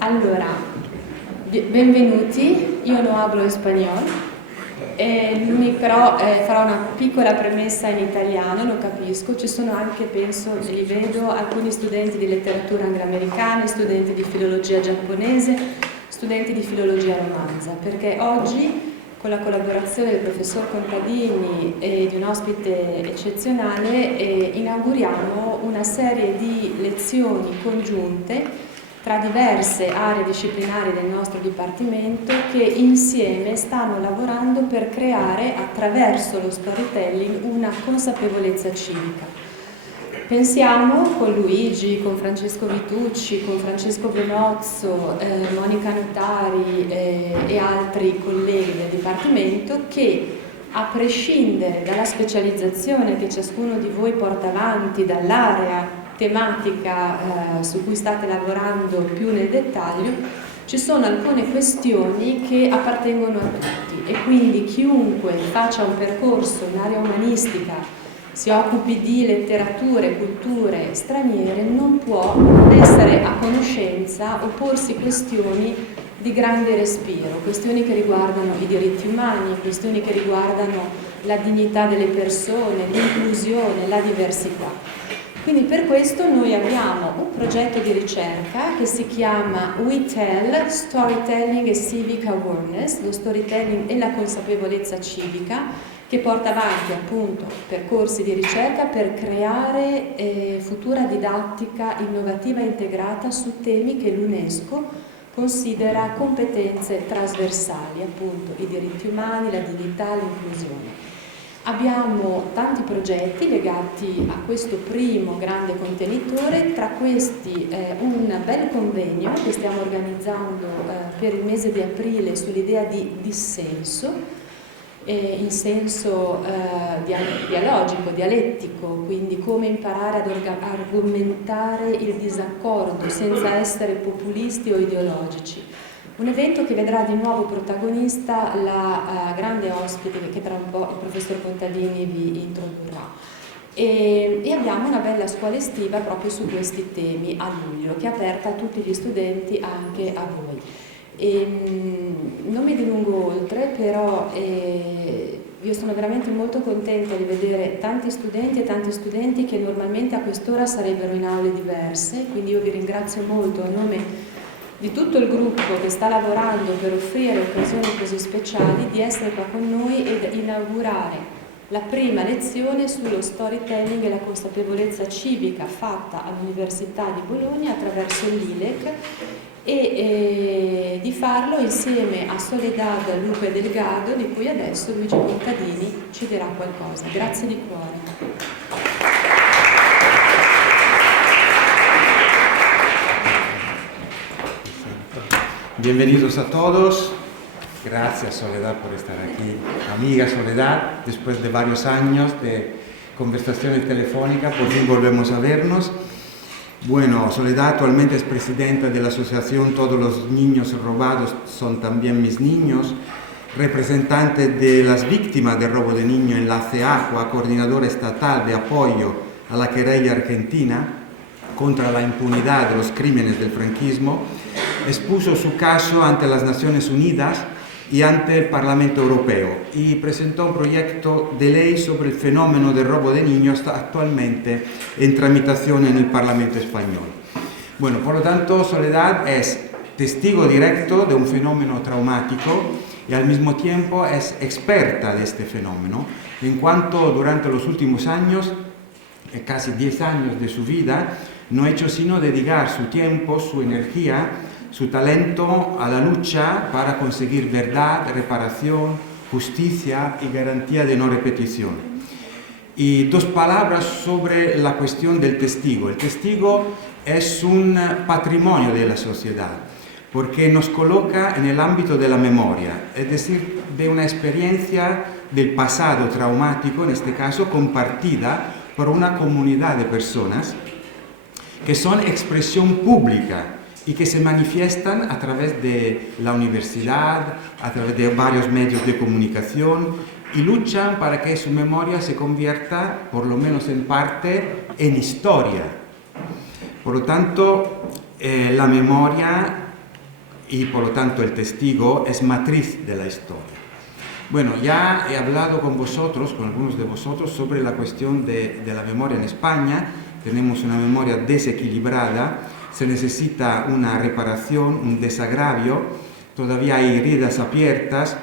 Allora, benvenuti, io non hablo spagnolo, però farò una piccola premessa in italiano, lo capisco. Ci sono anche, penso, li vedo, alcuni studenti di letteratura angloamericana, studenti di filologia giapponese, studenti di filologia romanza, perché oggi, con la collaborazione del professor Contadini e di un ospite eccezionale, inauguriamo una serie di lezioni congiunte tra diverse aree disciplinari del nostro Dipartimento che insieme stanno lavorando per creare, attraverso lo storytelling, una consapevolezza civica. Pensiamo con Luigi, con Francesco Vitucci, con Francesco Benozzo, Monica Notari e altri colleghi del Dipartimento che, a prescindere dalla specializzazione che ciascuno di voi porta avanti, dall'area tematica su cui state lavorando più nel dettaglio, ci sono alcune questioni che appartengono a tutti e quindi chiunque faccia un percorso in area umanistica, si occupi di letterature, culture straniere, non può non essere a conoscenza o porsi questioni di grande respiro, questioni che riguardano i diritti umani, questioni che riguardano la dignità delle persone, l'inclusione, la diversità. Quindi per questo noi abbiamo un progetto di ricerca che si chiama We Tell, Storytelling e Civic Awareness, lo storytelling e la consapevolezza civica, che porta avanti appunto percorsi di ricerca per creare futura didattica innovativa e integrata su temi che l'UNESCO considera competenze trasversali, appunto i diritti umani, la dignità, l'inclusione. Abbiamo tanti progetti legati a questo primo grande contenitore, tra questi un bel convegno che stiamo organizzando per il mese di aprile sull'idea di dissenso, in senso dialogico, dialettico, quindi come imparare ad argomentare il disaccordo senza essere populisti o ideologici. Un evento che vedrà di nuovo protagonista la grande ospite che tra un po' il professor Contadini vi introdurrà. E abbiamo una bella scuola estiva proprio su questi temi a luglio, che è aperta a tutti gli studenti, anche a voi. Non mi dilungo oltre, però io sono veramente molto contenta di vedere tanti studenti e tanti studenti che normalmente a quest'ora sarebbero in aule diverse, quindi io vi ringrazio molto a nome di tutto il gruppo che sta lavorando per offrire occasioni così speciali di essere qua con noi ed inaugurare la prima lezione sullo storytelling e la consapevolezza civica fatta all'Università di Bologna attraverso l'ILEC e di farlo insieme a Soledad Lupe Delgado, di cui adesso Luigi Contadini ci dirà qualcosa. Grazie di cuore. Bienvenidos a todos. Gracias, Soledad, por estar aquí. Amiga Soledad, después de varios años de conversaciones telefónicas, por fin volvemos a vernos. Bueno, Soledad actualmente es presidenta de la asociación Todos los niños robados son también mis niños, representante de las víctimas de robo de niños en la CEACUA, coordinadora estatal de apoyo a la querella argentina contra la impunidad de los crímenes del franquismo. Expuso su caso ante las Naciones Unidas y ante el Parlamento Europeo y presentó un proyecto de ley sobre el fenómeno del robo de niños actualmente en tramitación en el Parlamento español. Bueno, por lo tanto, Soledad es testigo directo de un fenómeno traumático y al mismo tiempo es experta de este fenómeno, en cuanto durante los últimos años, casi 10 años de su vida, no ha hecho sino dedicar su tiempo, su energía, su talento a la lucha para conseguir verdad, reparación, justicia y garantía de no repetición. Y dos palabras sobre la cuestión del testigo. El testigo es un patrimonio de la sociedad porque nos coloca en el ámbito de la memoria, es decir, de una experiencia del pasado traumático, en este caso compartida por una comunidad de personas que son expresión pública y que se manifiestan a través de la universidad, a través de varios medios de comunicación y luchan para que su memoria se convierta, por lo menos en parte, en historia. Por lo tanto, la memoria y por lo tanto el testigo es matriz de la historia. Bueno, ya he hablado con vosotros, con algunos de vosotros, sobre la cuestión de la memoria en España. Tenemos una memoria desequilibrada, se necesita una reparación, un desagravio, todavía hay heridas abiertas,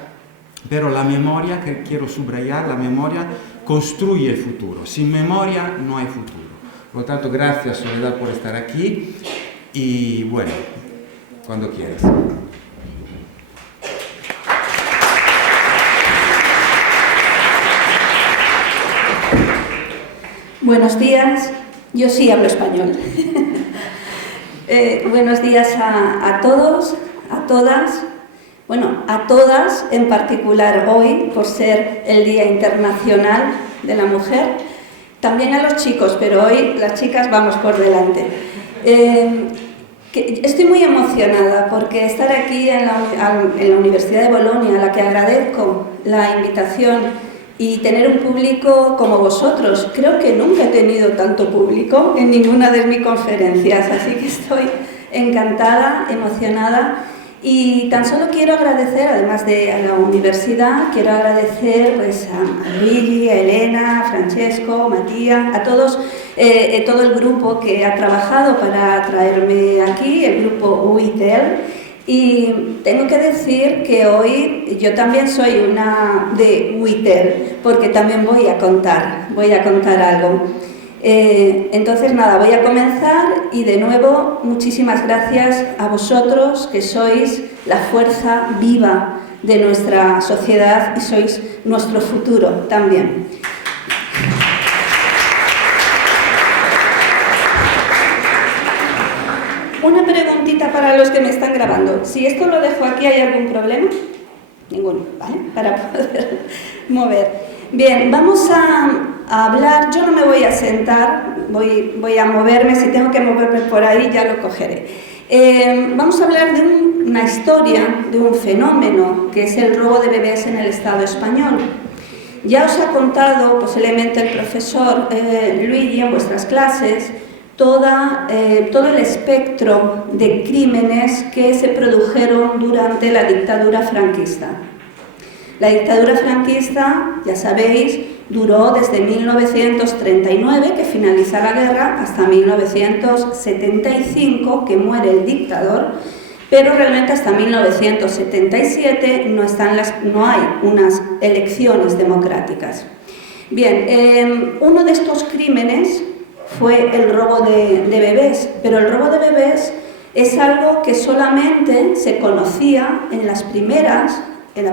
pero la memoria, que quiero subrayar, la memoria construye el futuro. Sin memoria no hay futuro. Por lo tanto, gracias Soledad por estar aquí y bueno, cuando quieras. Buenos días, yo sí hablo español. Buenos días a todos, a todas, bueno, a todas en particular hoy, por ser el Día Internacional de la Mujer, también a los chicos, pero hoy las chicas vamos por delante. Estoy muy emocionada porque estar aquí en la Universidad de Bolonia, a la que agradezco la invitación, y tener un público como vosotros. Creo que nunca he tenido tanto público en ninguna de mis conferencias, así que estoy encantada, emocionada, y tan solo quiero agradecer, además de a la universidad, quiero agradecer pues, a Luigi, a Elena, a Francesco, Matías, a todos, todo el grupo que ha trabajado para traerme aquí, el grupo UITEL. Y tengo que decir que hoy yo también soy una de UITEL, porque también voy a contar algo. Entonces nada, voy a comenzar y de nuevo muchísimas gracias a vosotros que sois la fuerza viva de nuestra sociedad y sois nuestro futuro también. Una preguntita para los que me están grabando. Si esto lo dejo aquí, ¿hay algún problema? Ninguno, ¿vale? Para poder mover. Bien, vamos a hablar. Yo no me voy a sentar, voy a moverme. Si tengo que moverme por ahí, ya lo cogeré. Vamos a hablar de una historia, de un fenómeno, que es el robo de bebés en el Estado español. Ya os ha contado posiblemente el profesor Luigi en vuestras clases todo el espectro de crímenes que se produjeron durante la dictadura franquista. La dictadura franquista, ya sabéis, duró desde 1939, que finaliza la guerra, hasta 1975, que muere el dictador, pero realmente hasta 1977 no hay unas elecciones democráticas. Bien, uno de estos crímenes fue el robo de bebés, pero el robo de bebés es algo que solamente se conocía en la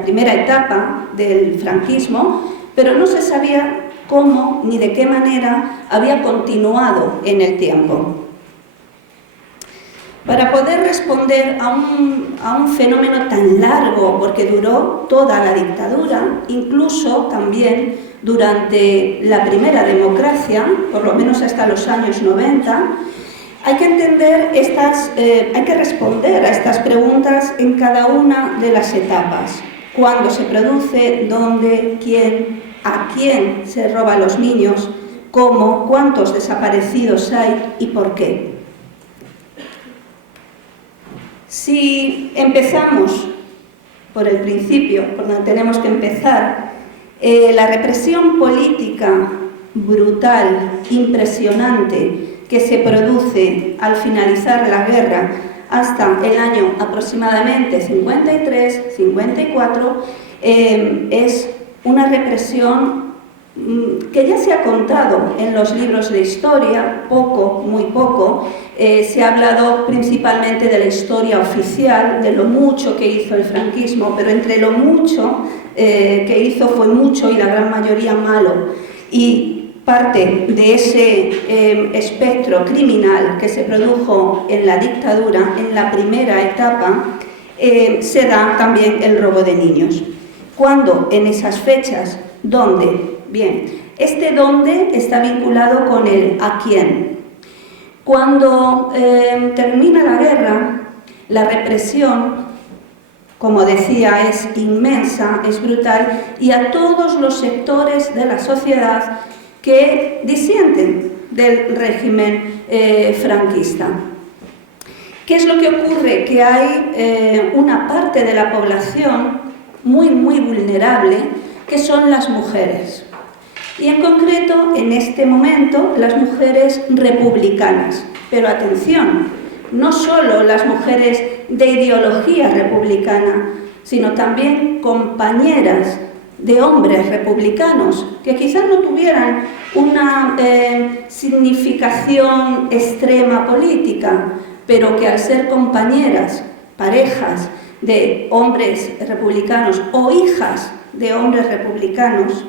primera etapa del franquismo, pero no se sabía cómo ni de qué manera había continuado en el tiempo. Para poder responder a un fenómeno tan largo, porque duró toda la dictadura, incluso también durante la primera democracia, por lo menos hasta los años 90, hay que entender hay que responder a estas preguntas en cada una de las etapas. ¿Cuándo se produce? ¿Dónde? ¿Quién? ¿A quién se roba a los niños? ¿Cómo? ¿Cuántos desaparecidos hay? ¿Y por qué? Si empezamos por el principio, por donde tenemos que empezar, la represión política brutal, impresionante, que se produce al finalizar la guerra hasta el año aproximadamente 53-54, es una represión que ya se ha contado en los libros de historia, poco, muy poco. Se ha hablado principalmente de la historia oficial, de lo mucho que hizo el franquismo, pero entre lo mucho que hizo fue mucho y la gran mayoría malo. Y parte de ese espectro criminal que se produjo en la dictadura, en la primera etapa, se da también el robo de niños. ¿Cuándo? En esas fechas. ¿Dónde? Bien, este dónde está vinculado con el a quién. Cuando termina la guerra, la represión, como decía, es inmensa, es brutal, y a todos los sectores de la sociedad que disienten del régimen franquista. ¿Qué es lo que ocurre? Que hay una parte de la población muy vulnerable, que son las mujeres. Y en concreto, en este momento, las mujeres republicanas. Pero atención, no solo las mujeres de ideología republicana, sino también compañeras de hombres republicanos, que quizás no tuvieran una significación extrema política, pero que al ser compañeras, parejas de hombres republicanos o hijas de hombres republicanos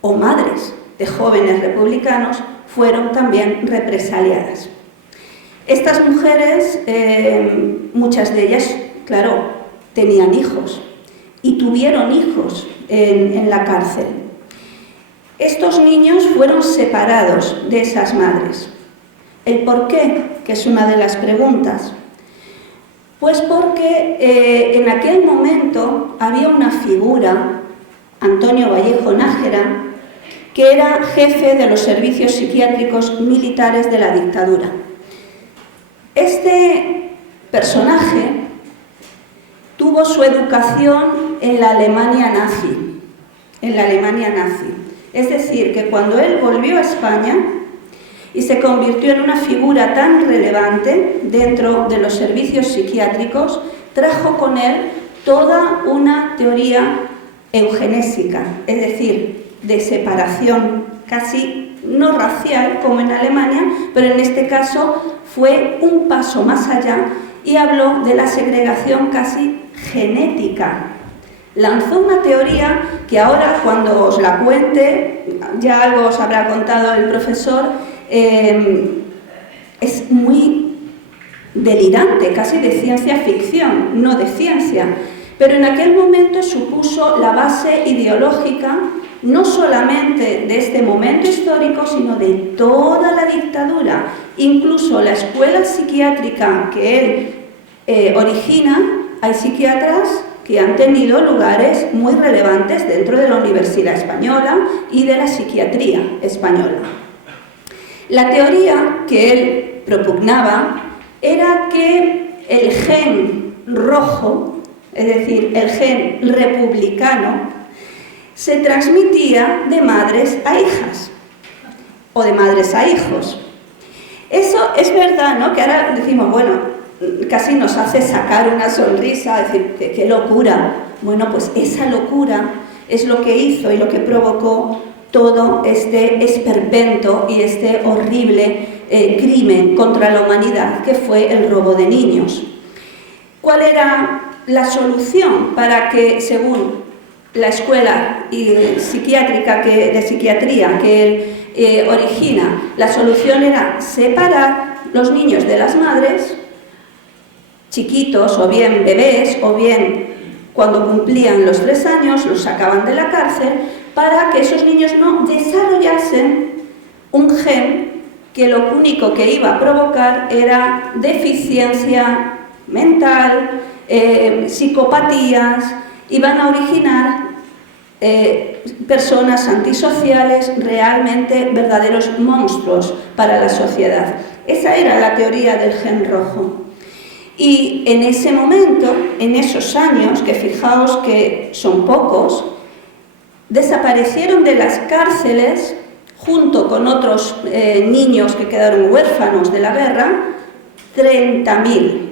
o madres de jóvenes republicanos, fueron también represaliadas. Estas mujeres, muchas de ellas, claro, tenían hijos y tuvieron hijos en la cárcel. Estos niños fueron separados de esas madres. ¿El por qué? Que es una de las preguntas. Pues porque en aquel momento había una figura, Antonio Vallejo Nájera, que era jefe de los servicios psiquiátricos militares de la dictadura. Este personaje tuvo su educación en la Alemania nazi. Es decir, que cuando él volvió a España y se convirtió en una figura tan relevante dentro de los servicios psiquiátricos, trajo con él toda una teoría eugenésica, es decir, de separación casi no racial como en Alemania, pero en este caso fue un paso más allá y habló de la segregación casi genética. Lanzó una teoría que ahora, cuando os la cuente, ya algo os habrá contado el profesor, es muy delirante, casi de ciencia ficción, no de ciencia, pero en aquel momento supuso la base ideológica no solamente de este momento histórico, sino de toda la dictadura. Incluso la escuela psiquiátrica que él origina, hay psiquiatras que han tenido lugares muy relevantes dentro de la Universidad Española y de la psiquiatría española. La teoría que él propugnaba era que el gen rojo, es decir, el gen republicano, se transmitía de madres a hijas o de madres a hijos. Eso es verdad, ¿no? Que ahora decimos, bueno, casi nos hace sacar una sonrisa, decir, qué locura. Bueno, pues esa locura es lo que hizo y lo que provocó todo este esperpento y este horrible crimen contra la humanidad que fue el robo de niños. ¿Cuál era la solución para que, según la escuela psiquiátrica de psiquiatría que él origina, la solución era separar los niños de las madres, chiquitos o bien bebés o bien cuando cumplían los 3 años los sacaban de la cárcel para que esos niños no desarrollasen un gen que lo único que iba a provocar era deficiencia mental, psicopatías, iban a originar personas antisociales, realmente verdaderos monstruos para la sociedad. Esa era la teoría del gen rojo. Y en ese momento, en esos años, que fijaos que son pocos, desaparecieron de las cárceles, junto con otros niños que quedaron huérfanos de la guerra, 30.000.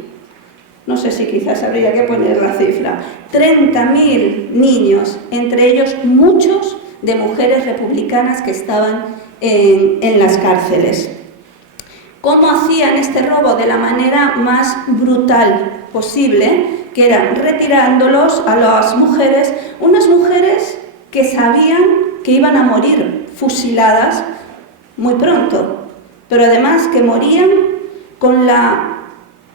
No sé si quizás habría que poner la cifra. 30.000 niños, entre ellos muchos de mujeres republicanas que estaban en las cárceles. ¿Cómo hacían este robo? De la manera más brutal posible, que era retirándolos a las mujeres, unas mujeres que sabían que iban a morir fusiladas muy pronto, pero además que morían con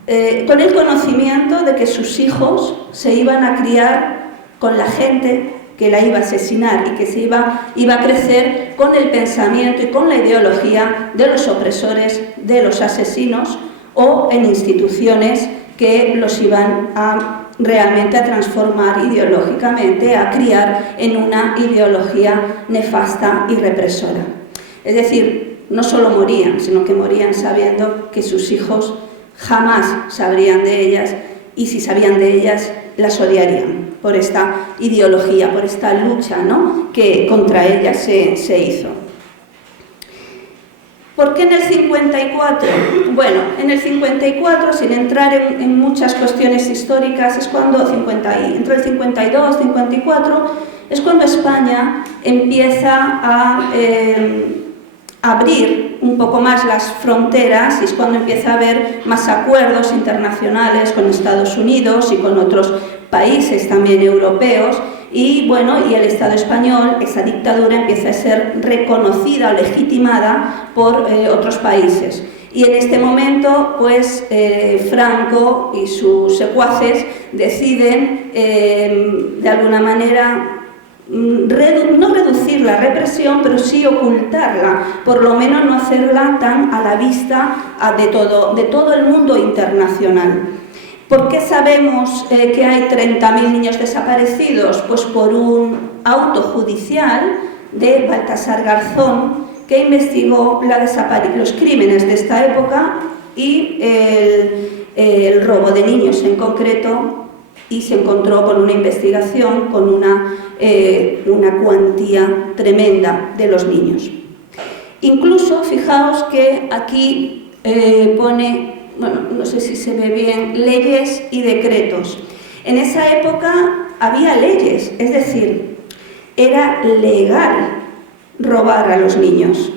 el conocimiento de que sus hijos se iban a criar con la gente que la iba a asesinar y que se iba a crecer con el pensamiento y con la ideología de los opresores, de los asesinos, o en instituciones que los iban realmente a transformar ideológicamente, a criar en una ideología nefasta y represora. Es decir, no solo morían, sino que morían sabiendo que sus hijos jamás sabrían de ellas, y si sabían de ellas, las odiarían por esta ideología, por esta lucha, ¿no?, que contra ellas se hizo. ¿Por qué en el 54? Bueno, en el 54, sin entrar en muchas cuestiones históricas, es cuando, entre el 52 y 54, es cuando España empieza a abrir un poco más las fronteras, y es cuando empieza a haber más acuerdos internacionales con Estados Unidos y con otros países también europeos, y bueno, y el Estado español, esa dictadura empieza a ser reconocida o legitimada por otros países. Y en este momento, pues, Franco y sus secuaces deciden, de alguna manera, no reducir la represión, pero sí ocultarla, por lo menos no hacerla tan a la vista de todo el mundo internacional. ¿Por qué sabemos que hay 30.000 niños desaparecidos? Pues por un auto judicial de Baltasar Garzón, que investigó los crímenes de esta época y el robo de niños en concreto, y se encontró con una investigación con una cuantía tremenda de los niños. Incluso, fijaos que aquí pone, bueno, no sé si se ve bien, leyes y decretos. En esa época había leyes, es decir, era legal robar a los niños,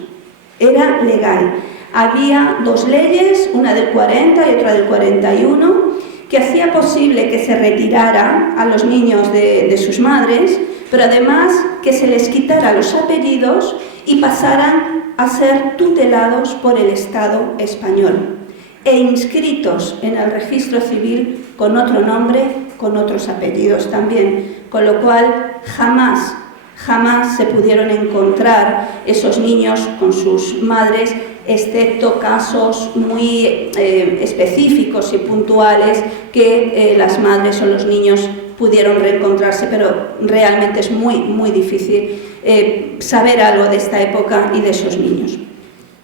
era legal. Había dos leyes, una del 40 y otra del 41, que hacía posible que se retirara a los niños de sus madres, pero además que se les quitara los apellidos y pasaran a ser tutelados por el Estado español e inscritos en el registro civil con otro nombre, con otros apellidos también, con lo cual jamás se pudieron encontrar esos niños con sus madres, excepto casos muy específicos y puntuales que las madres o los niños pudieron reencontrarse, pero realmente es muy difícil saber algo de esta época y de esos niños.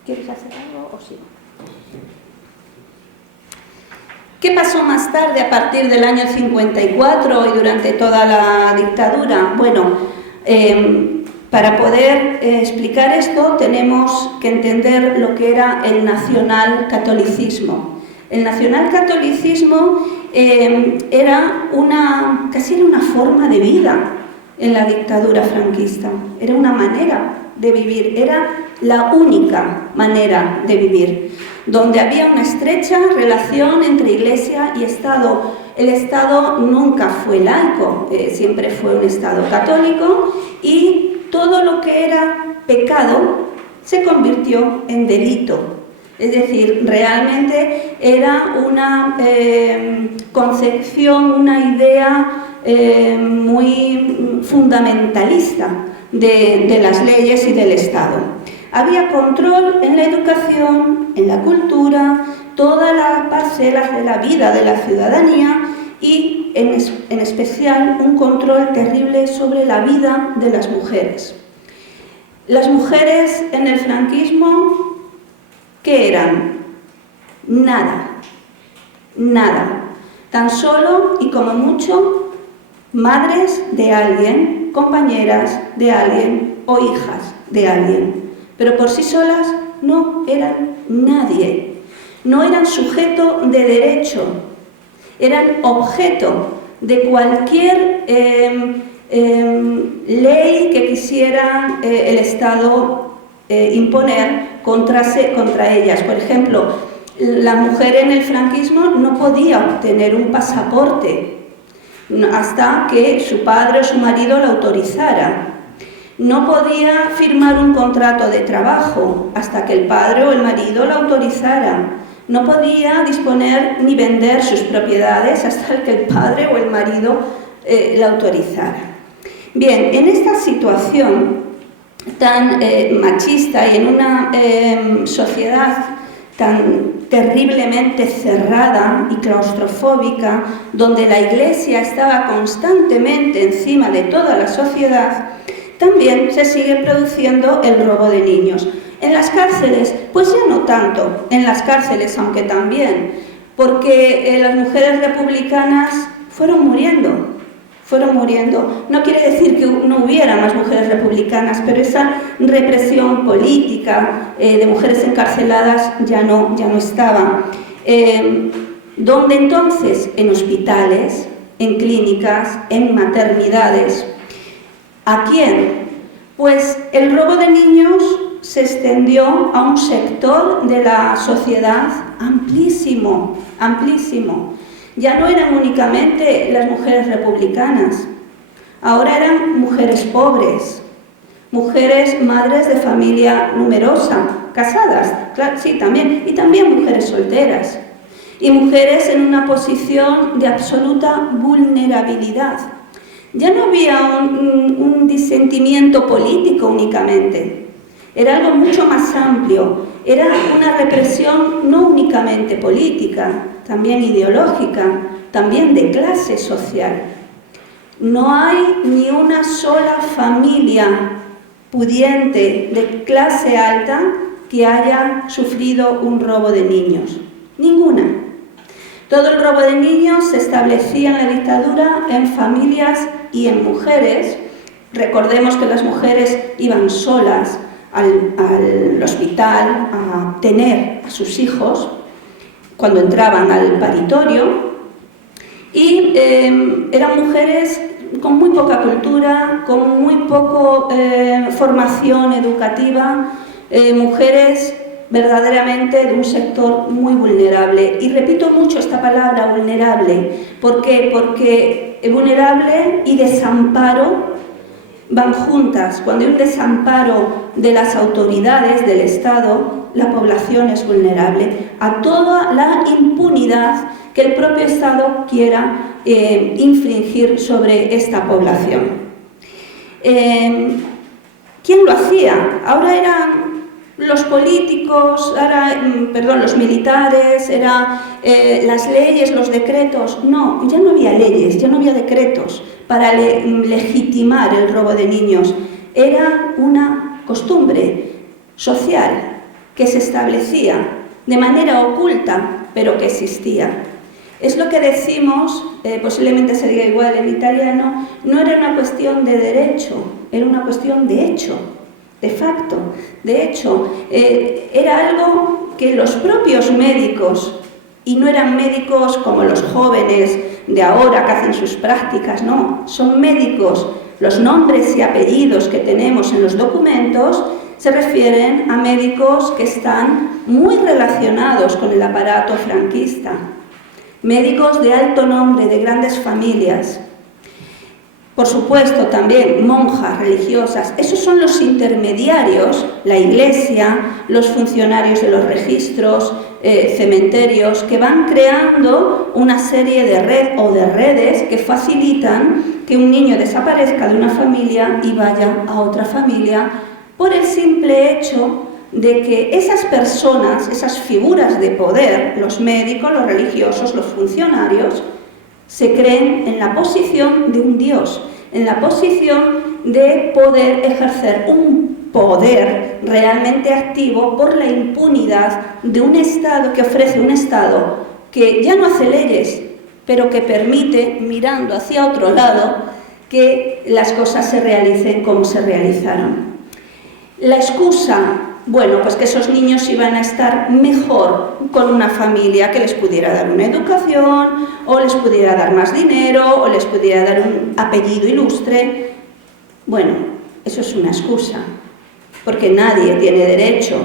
¿Quieres hacer algo o sigo? ¿Qué pasó más tarde, a partir del año 54 y durante toda la dictadura? Bueno, para poder explicar esto tenemos que entender lo que era el nacionalcatolicismo. El nacionalcatolicismo casi era una forma de vida en la dictadura franquista, era una manera de vivir, era la única manera de vivir, donde había una estrecha relación entre Iglesia y Estado. El Estado nunca fue laico, siempre fue un Estado católico, y todo lo que era pecado se convirtió en delito. Es decir, realmente era una concepción, una idea muy fundamentalista de las leyes y del Estado. Había control en la educación, en la cultura, todas las parcelas de la vida de la ciudadanía, y en especial un control terrible sobre la vida de las mujeres. Las mujeres en el franquismo, ¿qué eran? Nada, tan solo y como mucho madres de alguien, compañeras de alguien o hijas de alguien, pero por sí solas no eran nadie, no eran sujeto de derecho, eran objeto de cualquier ley que quisiera el Estado imponer contra ellas. Por ejemplo, la mujer en el franquismo no podía obtener un pasaporte hasta que su padre o su marido la autorizara. No podía firmar un contrato de trabajo hasta que el padre o el marido la autorizara. No podía disponer ni vender sus propiedades hasta que el padre o el marido la autorizara. Bien, en esta situación tan machista y en una sociedad tan terriblemente cerrada y claustrofóbica, donde la Iglesia estaba constantemente encima de toda la sociedad, también se sigue produciendo el robo de niños. En las cárceles, pues ya no tanto, en las cárceles, aunque también, porque las mujeres republicanas fueron muriendo. No quiere decir que no hubiera más mujeres republicanas, pero esa represión política de mujeres encarceladas ya no estaba. ¿Dónde entonces? En hospitales, en clínicas, en maternidades. ¿A quién? Pues el robo de niños se extendió a un sector de la sociedad amplísimo. Ya no eran únicamente las mujeres republicanas, ahora eran mujeres pobres, mujeres madres de familia numerosa, casadas, claro, sí, también, y también mujeres solteras, y mujeres en una posición de absoluta vulnerabilidad. Ya no había un disentimiento político únicamente, era algo mucho más amplio, era una represión no únicamente política, también ideológica, también de clase social. No hay ni una sola familia pudiente de clase alta que haya sufrido un robo de niños. Ninguna. Todo el robo de niños se establecía en la dictadura en familias y en mujeres. Recordemos que las mujeres iban solas al hospital a tener a sus hijos cuando entraban al paritorio, y eran mujeres con muy poca cultura, con muy poca formación educativa, mujeres verdaderamente de un sector muy vulnerable. Y repito mucho esta palabra, vulnerable. ¿Por qué? Porque vulnerable y desamparo van juntas. Cuando hay un desamparo de las autoridades del Estado, la población es vulnerable a toda la impunidad que el propio Estado quiera infringir sobre esta población. ¿Quién lo hacía? Ahora eran los políticos, los militares, las leyes, los decretos. No, ya no había leyes, ya no había decretos para legitimar el robo de niños. Era una costumbre social que se establecía de manera oculta, pero que existía. Es lo que decimos, posiblemente se diga igual en italiano, no era una cuestión de derecho, era una cuestión de hecho, de facto. De hecho, era algo que los propios médicos, y no eran médicos como los jóvenes de ahora que hacen sus prácticas, no, son médicos, los nombres y apellidos que tenemos en los documentos se refieren a médicos que están muy relacionados con el aparato franquista, médicos de alto nombre, de grandes familias. Por supuesto, también monjas religiosas. Esos son los intermediarios, la Iglesia, los funcionarios de los registros, cementerios, que van creando una serie de redes que facilitan que un niño desaparezca de una familia y vaya a otra familia por el simple hecho de que esas personas, esas figuras de poder, los médicos, los religiosos, los funcionarios, se creen en la posición de un Dios, en la posición de poder ejercer un poder realmente activo por la impunidad de un Estado que ofrece un Estado que ya no hace leyes, pero que permite, mirando hacia otro lado, que las cosas se realicen como se realizaron. La excusa, bueno, pues que esos niños iban a estar mejor con una familia que les pudiera dar una educación, o les pudiera dar más dinero, o les pudiera dar un apellido ilustre. Bueno, eso es una excusa, porque nadie tiene derecho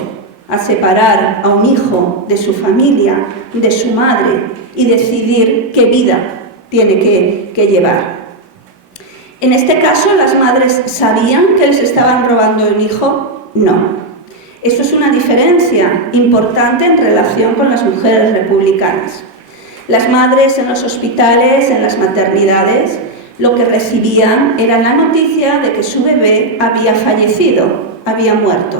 a separar a un hijo de su familia, de su madre, y decidir qué vida tiene que llevar. En este caso, ¿las madres sabían que les estaban robando un hijo? No. Eso es una diferencia importante en relación con las mujeres republicanas. Las madres en los hospitales, en las maternidades, lo que recibían era la noticia de que su bebé había fallecido, había muerto.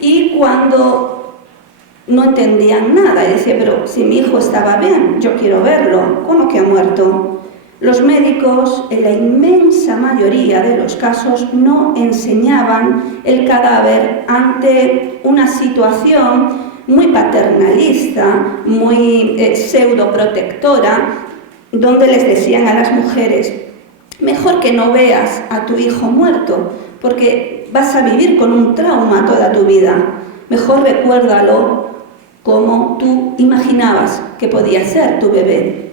Y cuando no entendían nada, y decían, pero si mi hijo estaba bien, yo quiero verlo, ¿cómo que ha muerto? Los médicos, en la inmensa mayoría de los casos, no enseñaban el cadáver ante una situación muy paternalista, muy pseudoprotectora, donde les decían a las mujeres: mejor que no veas a tu hijo muerto, porque vas a vivir con un trauma toda tu vida. Mejor recuérdalo como tú imaginabas que podía ser tu bebé.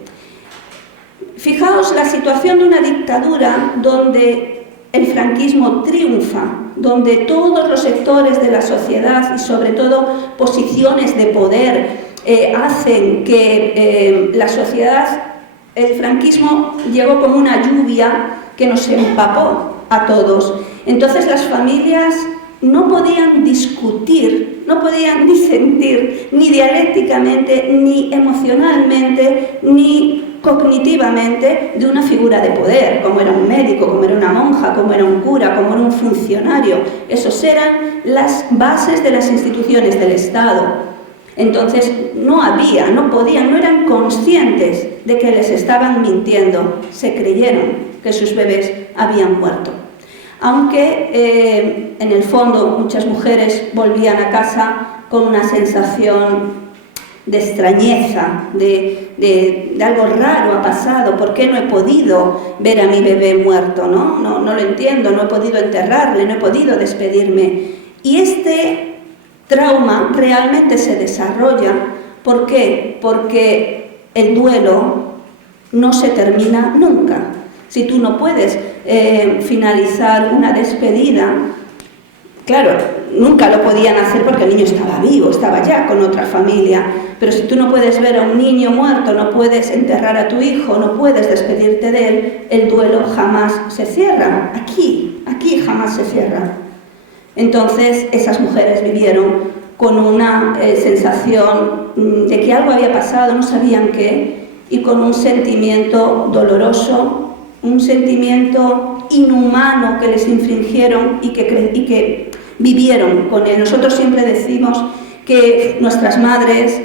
Fijaos la situación de una dictadura donde el franquismo triunfa, donde todos los sectores de la sociedad y sobre todo posiciones de poder hacen que la sociedad, el franquismo llegó como una lluvia que nos empapó a todos. Entonces las familias no podían discutir, no podían disentir ni dialécticamente, ni emocionalmente, ni cognitivamente de una figura de poder, como era un médico, como era una monja, como era un cura, como era un funcionario. Esos eran las bases de las instituciones del Estado. Entonces no podían, no eran conscientes de que les estaban mintiendo, se creyeron que sus bebés habían muerto. Aunque en el fondo muchas mujeres volvían a casa con una sensación de extrañeza, de algo raro ha pasado, ¿por qué no he podido ver a mi bebé muerto? No lo entiendo, no he podido enterrarle, no he podido despedirme. Y este trauma realmente se desarrolla. ¿Por qué? Porque el duelo no se termina nunca. Si tú no puedes finalizar una despedida, claro, nunca lo podían hacer porque el niño estaba vivo, estaba ya con otra familia, pero si tú no puedes ver a un niño muerto, no puedes enterrar a tu hijo, no puedes despedirte de él, el duelo jamás se cierra. Aquí jamás se cierra. Entonces esas mujeres vivieron con una sensación de que algo había pasado, no sabían qué, y con un sentimiento doloroso, un sentimiento inhumano que les infringieron y que vivieron con él. Nosotros siempre decimos que nuestras madres,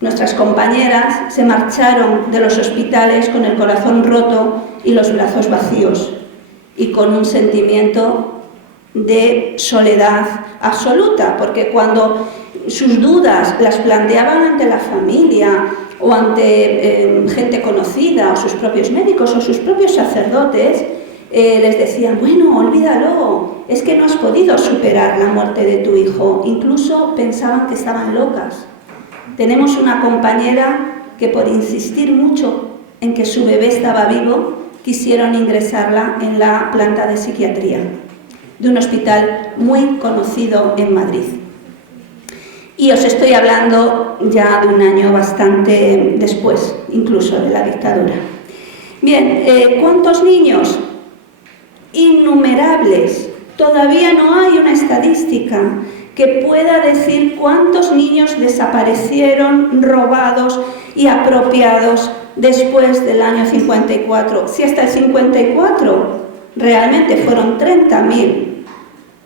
nuestras compañeras, se marcharon de los hospitales con el corazón roto y los brazos vacíos, y con un sentimiento de soledad absoluta, porque cuando sus dudas las planteaban ante la familia o ante gente conocida, o sus propios médicos o sus propios sacerdotes, les decían: bueno, olvídalo, es que no has podido superar la muerte de tu hijo. Incluso pensaban que estaban locas. Tenemos una compañera que, por insistir mucho en que su bebé estaba vivo, quisieron ingresarla en la planta de psiquiatría de un hospital muy conocido en Madrid. Y os estoy hablando ya de un año bastante después, incluso de la dictadura. Bien, ¿cuántos niños? Innumerables. Todavía no hay una estadística que pueda decir cuántos niños desaparecieron, robados y apropiados después del año 54. Si hasta el 54 realmente fueron 30.000.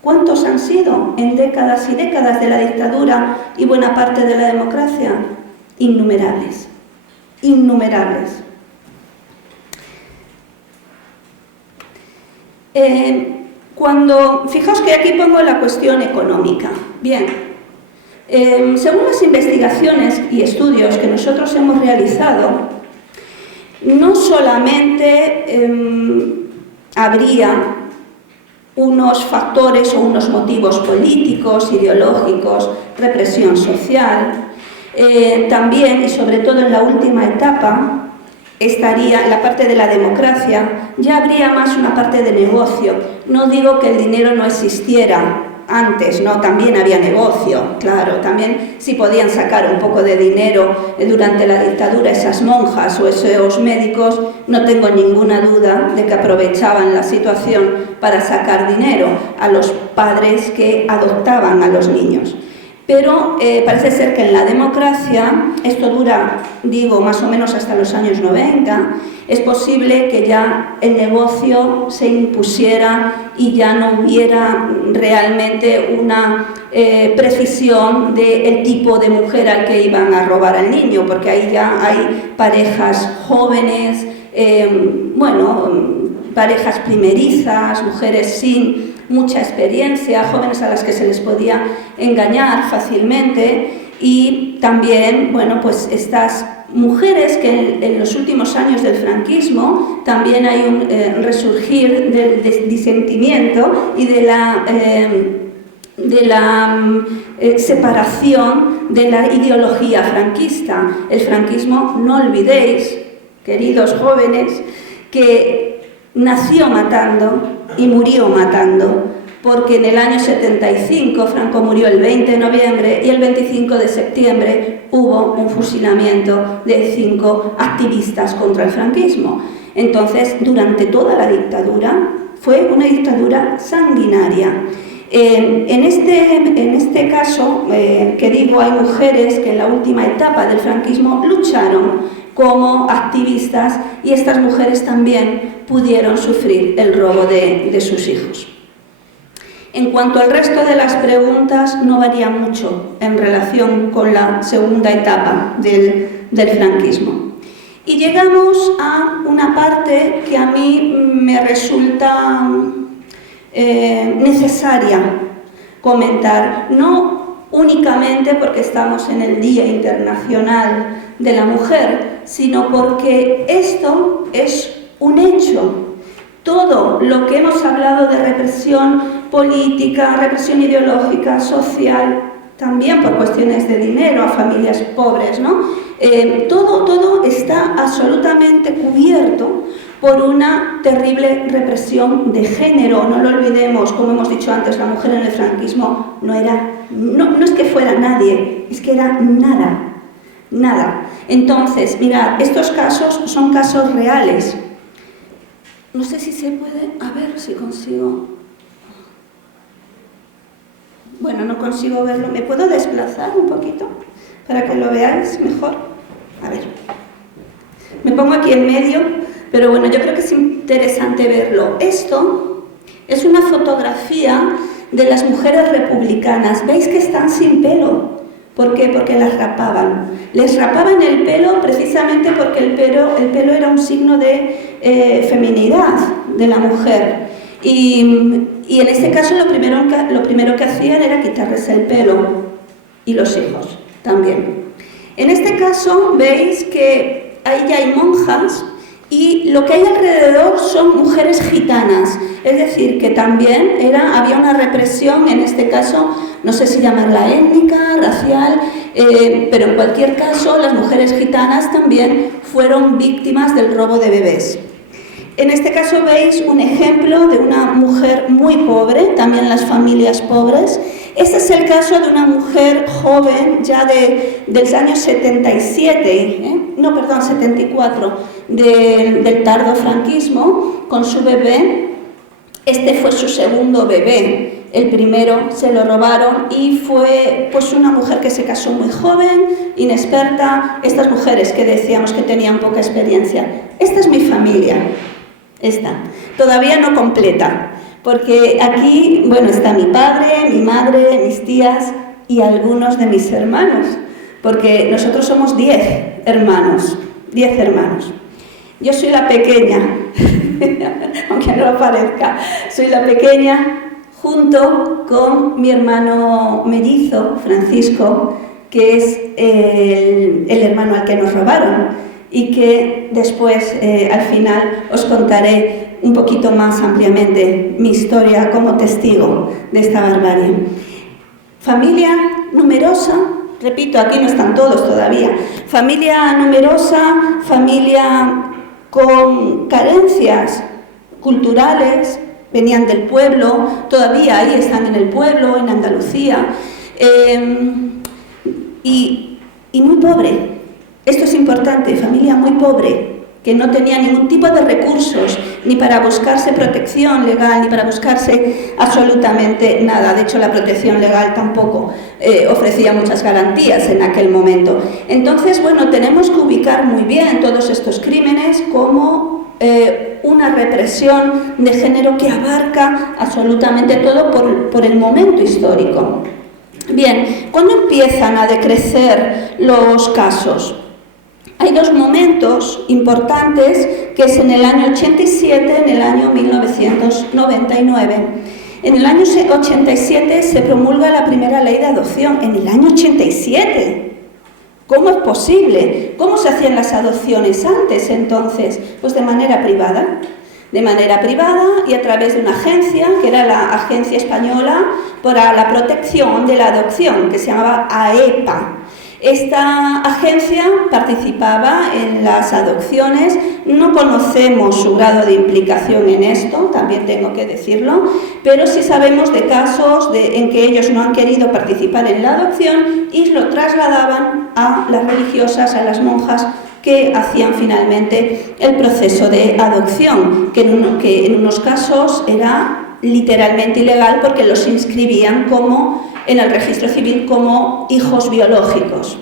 ¿Cuántos han sido en décadas y décadas de la dictadura y buena parte de la democracia? Innumerables. Innumerables. Fijaos que aquí pongo la cuestión económica. Bien, según las investigaciones y estudios que nosotros hemos realizado, no solamente habría unos factores o unos motivos políticos, ideológicos, represión social, también y sobre todo en la última etapa estaría en la parte de la democracia, ya habría más una parte de negocio. No digo que el dinero no existiera antes, ¿no? También había negocio, claro, también si podían sacar un poco de dinero durante la dictadura esas monjas o esos médicos, no tengo ninguna duda de que aprovechaban la situación para sacar dinero a los padres que adoptaban a los niños. Pero parece ser que en la democracia, esto dura, digo, más o menos hasta los años 90, es posible que ya el negocio se impusiera y ya no hubiera realmente una precisión del tipo de mujer al que iban a robar al niño, porque ahí ya hay parejas jóvenes, parejas primerizas, mujeres sin mucha experiencia, jóvenes a las que se les podía engañar fácilmente, y también, bueno, pues estas mujeres que en los últimos años del franquismo también hay un resurgir del disentimiento y de la separación de la ideología franquista. El franquismo, no olvidéis, queridos jóvenes, que nació matando y murió matando, porque en el año 75 Franco murió el 20 de noviembre y el 25 de septiembre hubo un fusilamiento de 5 activistas contra el franquismo. Entonces, durante toda la dictadura fue una dictadura sanguinaria. En este caso, que digo, hay mujeres que en la última etapa del franquismo lucharon como activistas, y estas mujeres también pudieron sufrir el robo de sus hijos. En cuanto al resto de las preguntas, no varía mucho en relación con la segunda etapa del franquismo. Y llegamos a una parte que a mí me resulta necesaria comentar, no únicamente porque estamos en el Día Internacional de la Mujer, sino porque esto es un hecho. Todo lo que hemos hablado de represión política, represión ideológica, social, también por cuestiones de dinero a familias pobres, ¿no? Todo está absolutamente cubierto por una terrible represión de género. No lo olvidemos, como hemos dicho antes, la mujer en el franquismo no es que fuera nadie, es que era nada. Entonces, mirad, estos casos son casos reales. No sé si se puede, a ver si consigo. Bueno, no consigo verlo. ¿Me puedo desplazar un poquito para que lo veáis mejor? A ver. Me pongo aquí en medio, pero bueno, yo creo que es interesante verlo. Esto es una fotografía de las mujeres republicanas. ¿Veis que están sin pelo? ¿Por qué? Porque las rapaban. Les rapaban el pelo precisamente porque el pelo era un signo de feminidad de la mujer. Y en este caso lo primero que hacían era quitarles el pelo, y los hijos también. En este caso veis que ahí ya hay monjas, y lo que hay alrededor son mujeres gitanas, es decir, que también había una represión, en este caso, no sé si llamarla étnica, racial, pero en cualquier caso las mujeres gitanas también fueron víctimas del robo de bebés. En este caso veis un ejemplo de una mujer muy pobre, también las familias pobres. Este es el caso de una mujer joven ya del año 74, del tardo franquismo, con su bebé. Este fue su segundo bebé. El primero se lo robaron y fue pues una mujer que se casó muy joven, inexperta. Estas mujeres que decíamos que tenían poca experiencia. Esta es mi familia. Esta, todavía no completa, porque aquí, bueno, está mi padre, mi madre, mis tías y algunos de mis hermanos, porque nosotros somos 10 hermanos. Yo soy la pequeña, aunque no lo parezca, soy la pequeña junto con mi hermano mellizo, Francisco, que es el hermano al que nos robaron, y que después, al final, os contaré un poquito más ampliamente mi historia como testigo de esta barbarie. Familia numerosa, repito, aquí no están todos todavía, familia numerosa, familia con carencias culturales, venían del pueblo, todavía ahí están en el pueblo, en Andalucía, y muy pobre. Esto es importante, familia muy pobre, que no tenía ningún tipo de recursos, ni para buscarse protección legal, ni para buscarse absolutamente nada. De hecho, la protección legal tampoco ofrecía muchas garantías en aquel momento. Entonces, bueno, tenemos que ubicar muy bien todos estos crímenes como una represión de género que abarca absolutamente todo por el momento histórico. Bien, ¿cuándo empiezan a decrecer los casos? Hay dos momentos importantes, que es en el año 87, en el año 1999. En el año 87 se promulga la primera ley de adopción. En el año 87. ¿Cómo es posible? ¿Cómo se hacían las adopciones antes entonces? Pues de manera privada. De manera privada y a través de una agencia, que era la Agencia Española para la Protección de la Adopción, que se llamaba AEPA. Esta agencia participaba en las adopciones, no conocemos su grado de implicación en esto, también tengo que decirlo, pero sí sabemos de casos en que ellos no han querido participar en la adopción y lo trasladaban a las religiosas, a las monjas, que hacían finalmente el proceso de adopción, que en unos casos era literalmente ilegal porque los inscribían en el registro civil como hijos biológicos.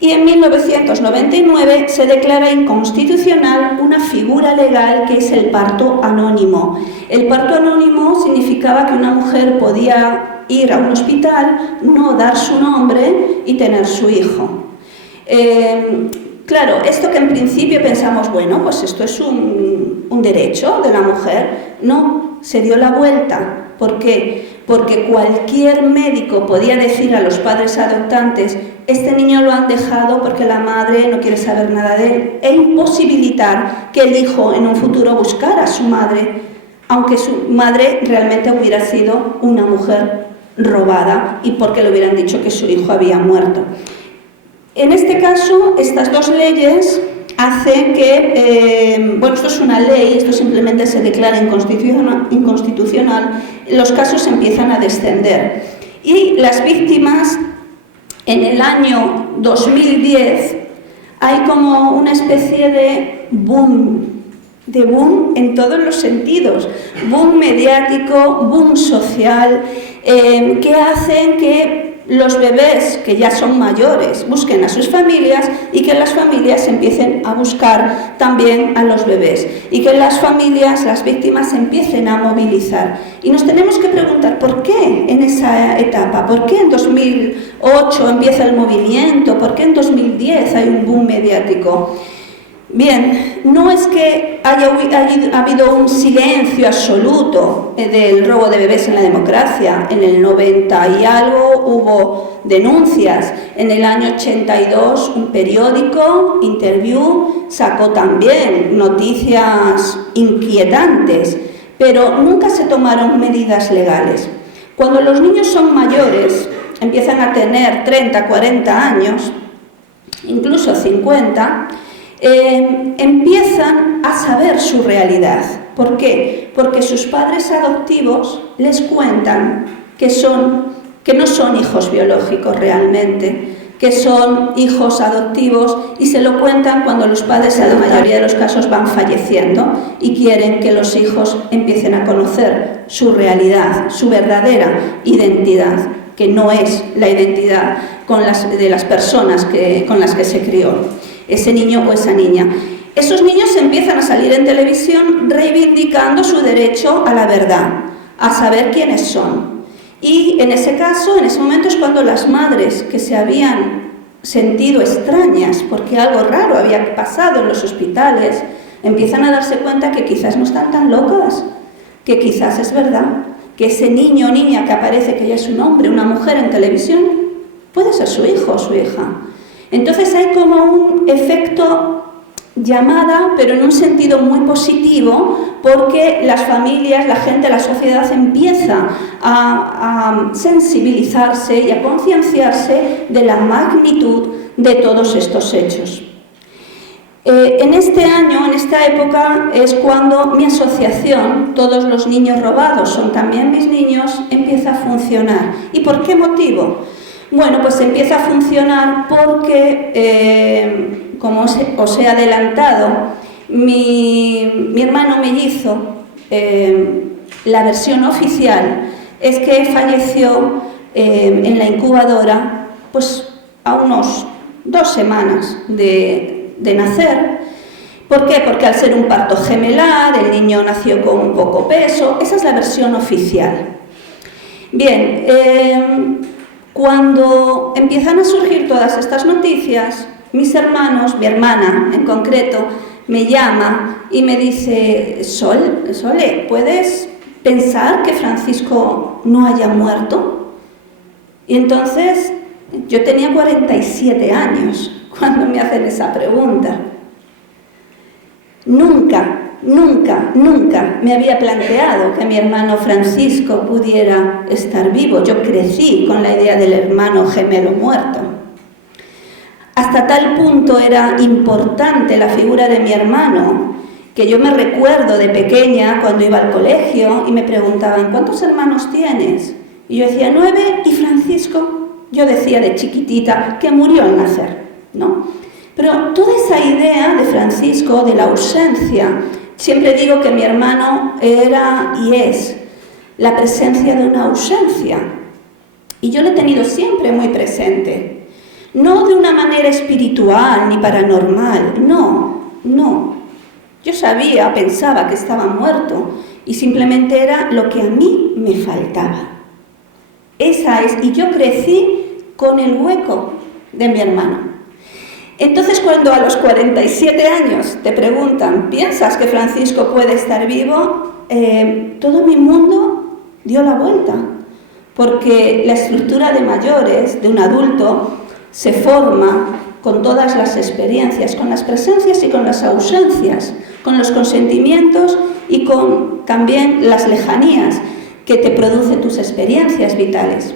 Y en 1999 se declara inconstitucional una figura legal que es el parto anónimo. El parto anónimo significaba que una mujer podía ir a un hospital, no dar su nombre y tener su hijo. Claro, esto que en principio pensamos, bueno, pues esto es un derecho de la mujer, no, se dio la vuelta. ¿Por qué? Porque cualquier médico podía decir a los padres adoptantes, este niño lo han dejado porque la madre no quiere saber nada de él, e imposibilitar que el hijo en un futuro buscara a su madre, aunque su madre realmente hubiera sido una mujer robada y porque le hubieran dicho que su hijo había muerto. En este caso, estas dos leyes hacen que, bueno, esto es una ley, esto simplemente se declara inconstitucional, los casos empiezan a descender. Y las víctimas, en el año 2010, hay como una especie de boom en todos los sentidos, boom mediático, boom social, que hacen que los bebés que ya son mayores busquen a sus familias y que las familias empiecen a buscar también a los bebés y que las familias, las víctimas, se empiecen a movilizar. Y nos tenemos que preguntar por qué en esa etapa, por qué en 2008 empieza el movimiento, por qué en 2010 hay un boom mediático. Bien, no es que haya habido un silencio absoluto del robo de bebés en la democracia. En el 90 y algo hubo denuncias. En el año 82 un periódico, Interview, sacó también noticias inquietantes, pero nunca se tomaron medidas legales. Cuando los niños son mayores, empiezan a tener 30, 40 años, incluso 50, empiezan a saber su realidad. ¿Por qué? Porque sus padres adoptivos les cuentan que no son hijos biológicos realmente, que son hijos adoptivos, y se lo cuentan cuando los padres, en la mayoría de los casos, van falleciendo y quieren que los hijos empiecen a conocer su realidad, su verdadera identidad, que no es la identidad de las personas con las que se crió ese niño o esa niña. Esos niños empiezan a salir en televisión reivindicando su derecho a la verdad, a saber quiénes son. Y en ese caso, en ese momento, es cuando las madres que se habían sentido extrañas porque algo raro había pasado en los hospitales, empiezan a darse cuenta que quizás no están tan locas, que quizás es verdad, que ese niño o niña que aparece, que ya es un hombre, una mujer en televisión, puede ser su hijo o su hija. Entonces hay como un efecto llamada, pero en un sentido muy positivo, porque las familias, la gente, la sociedad empieza a sensibilizarse y a concienciarse de la magnitud de todos estos hechos. En este año, en esta época, es cuando mi asociación, Todos los niños robados son también mis niños, empieza a funcionar. ¿Y por qué motivo? Bueno, pues empieza a funcionar porque, como os he adelantado, mi hermano mellizo, la versión oficial es que falleció en la incubadora pues a unos 2 semanas de nacer. ¿Por qué? Porque al ser un parto gemelar, el niño nació con un poco peso. Esa es la versión oficial. Bien, cuando empiezan a surgir todas estas noticias, mis hermanos, mi hermana en concreto, me llama y me dice: Sole, ¿puedes pensar que Francisco no haya muerto? Y entonces yo tenía 47 años cuando me hacen esa pregunta. Nunca me había planteado que mi hermano Francisco pudiera estar vivo. Yo crecí con la idea del hermano gemelo muerto. Hasta tal punto era importante la figura de mi hermano, que yo me recuerdo de pequeña cuando iba al colegio y me preguntaban, ¿cuántos hermanos tienes? Y yo decía 9, y Francisco, yo decía de chiquitita, que murió al nacer, ¿no? Pero toda esa idea de Francisco, de la ausencia, siempre digo que mi hermano era y es la presencia de una ausencia. Y yo lo he tenido siempre muy presente. No de una manera espiritual ni paranormal, no. Yo sabía, pensaba que estaba muerto y simplemente era lo que a mí me faltaba. Esa es, y yo crecí con el hueco de mi hermano. Entonces, cuando a los 47 años te preguntan, ¿piensas que Francisco puede estar vivo? Todo mi mundo dio la vuelta, porque la estructura de mayores, de un adulto, se forma con todas las experiencias, con las presencias y con las ausencias, con los consentimientos y con también las lejanías que te producen tus experiencias vitales.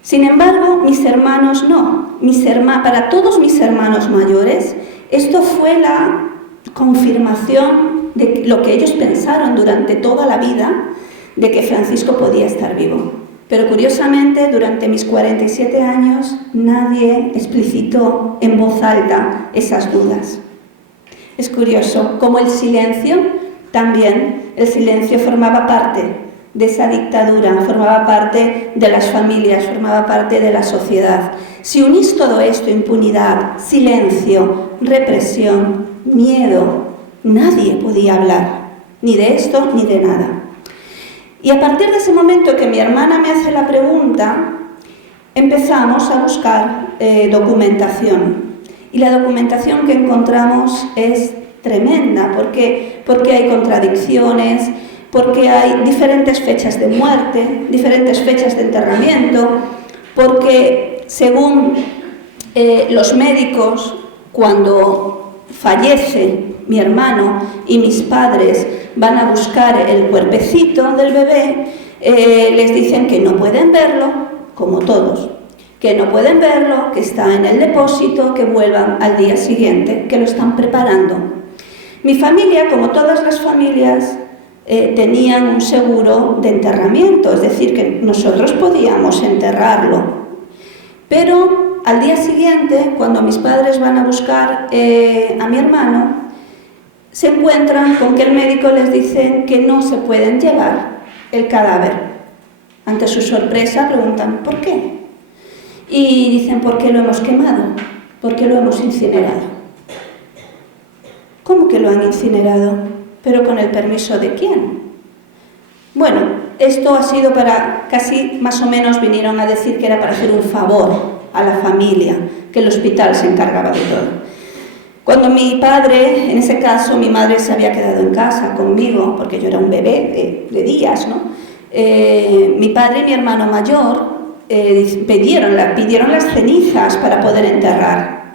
Sin embargo, mis hermanos no. Para todos mis hermanos mayores, esto fue la confirmación de lo que ellos pensaron durante toda la vida, de que Francisco podía estar vivo. Pero curiosamente, durante mis 47 años, nadie explicitó en voz alta esas dudas. Es curioso, como el silencio, también el silencio formaba parte de esa dictadura, formaba parte de las familias, formaba parte de la sociedad. Si unís todo esto, impunidad, silencio, represión, miedo, nadie podía hablar, ni de esto ni de nada. Y a partir de ese momento que mi hermana me hace la pregunta, empezamos a buscar documentación. Y la documentación que encontramos es tremenda, porque hay contradicciones, porque hay diferentes fechas de muerte, diferentes fechas de enterramiento, porque según los médicos, cuando fallece mi hermano y mis padres van a buscar el cuerpecito del bebé, les dicen que no pueden verlo, como todos, que no pueden verlo, que está en el depósito, que vuelvan al día siguiente, que lo están preparando. Mi familia, como todas las familias, tenían un seguro de enterramiento, es decir, que nosotros podíamos enterrarlo. Pero al día siguiente, cuando mis padres van a buscar a mi hermano, se encuentran con que el médico les dice que no se pueden llevar el cadáver. Ante su sorpresa preguntan, ¿por qué? Y dicen, porque lo hemos quemado, porque lo hemos incinerado. ¿Cómo que lo han incinerado? ¿Pero con el permiso de quién? Bueno, esto ha sido para, casi más o menos vinieron a decir que era para hacer un favor a la familia, que el hospital se encargaba de todo. Cuando mi padre, en ese caso mi madre se había quedado en casa conmigo, porque yo era un bebé de días, ¿no? Mi padre y mi hermano mayor pidieron las cenizas para poder enterrar.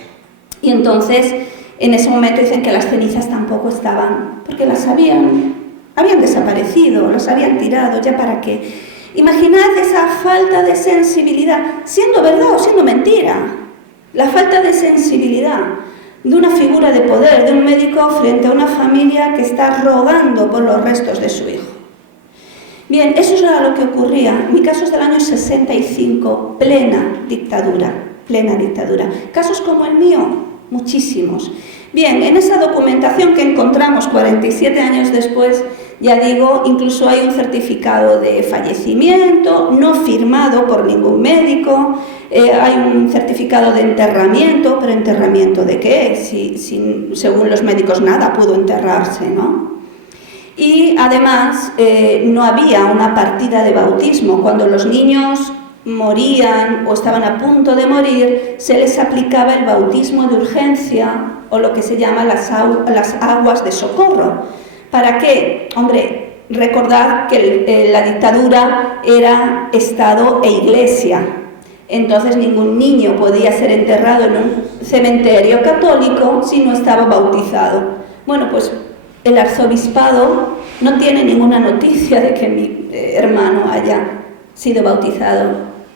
Y entonces, en ese momento dicen que las cenizas tampoco estaban, porque las habían desaparecido, las habían tirado, ¿ya para qué? Imaginad esa falta de sensibilidad, siendo verdad o siendo mentira, la falta de sensibilidad de una figura de poder, de un médico frente a una familia que está rogando por los restos de su hijo. Bien, eso era lo que ocurría. Mi caso es del año 65, plena dictadura. Casos como el mío, muchísimos. Bien, en esa documentación que encontramos 47 años después, ya digo, incluso hay un certificado de fallecimiento, no firmado por ningún médico, hay un certificado de enterramiento, pero ¿enterramiento de qué? Si según los médicos nada pudo enterrarse, ¿no? Y además no había una partida de bautismo. Cuando los niños morían o estaban a punto de morir, se les aplicaba el bautismo de urgencia o lo que se llama las aguas de socorro. ¿Para qué? Hombre, recordad que la dictadura era Estado e Iglesia, entonces ningún niño podía ser enterrado en un cementerio católico si no estaba bautizado. Bueno, pues el arzobispado no tiene ninguna noticia de que mi hermano haya sido bautizado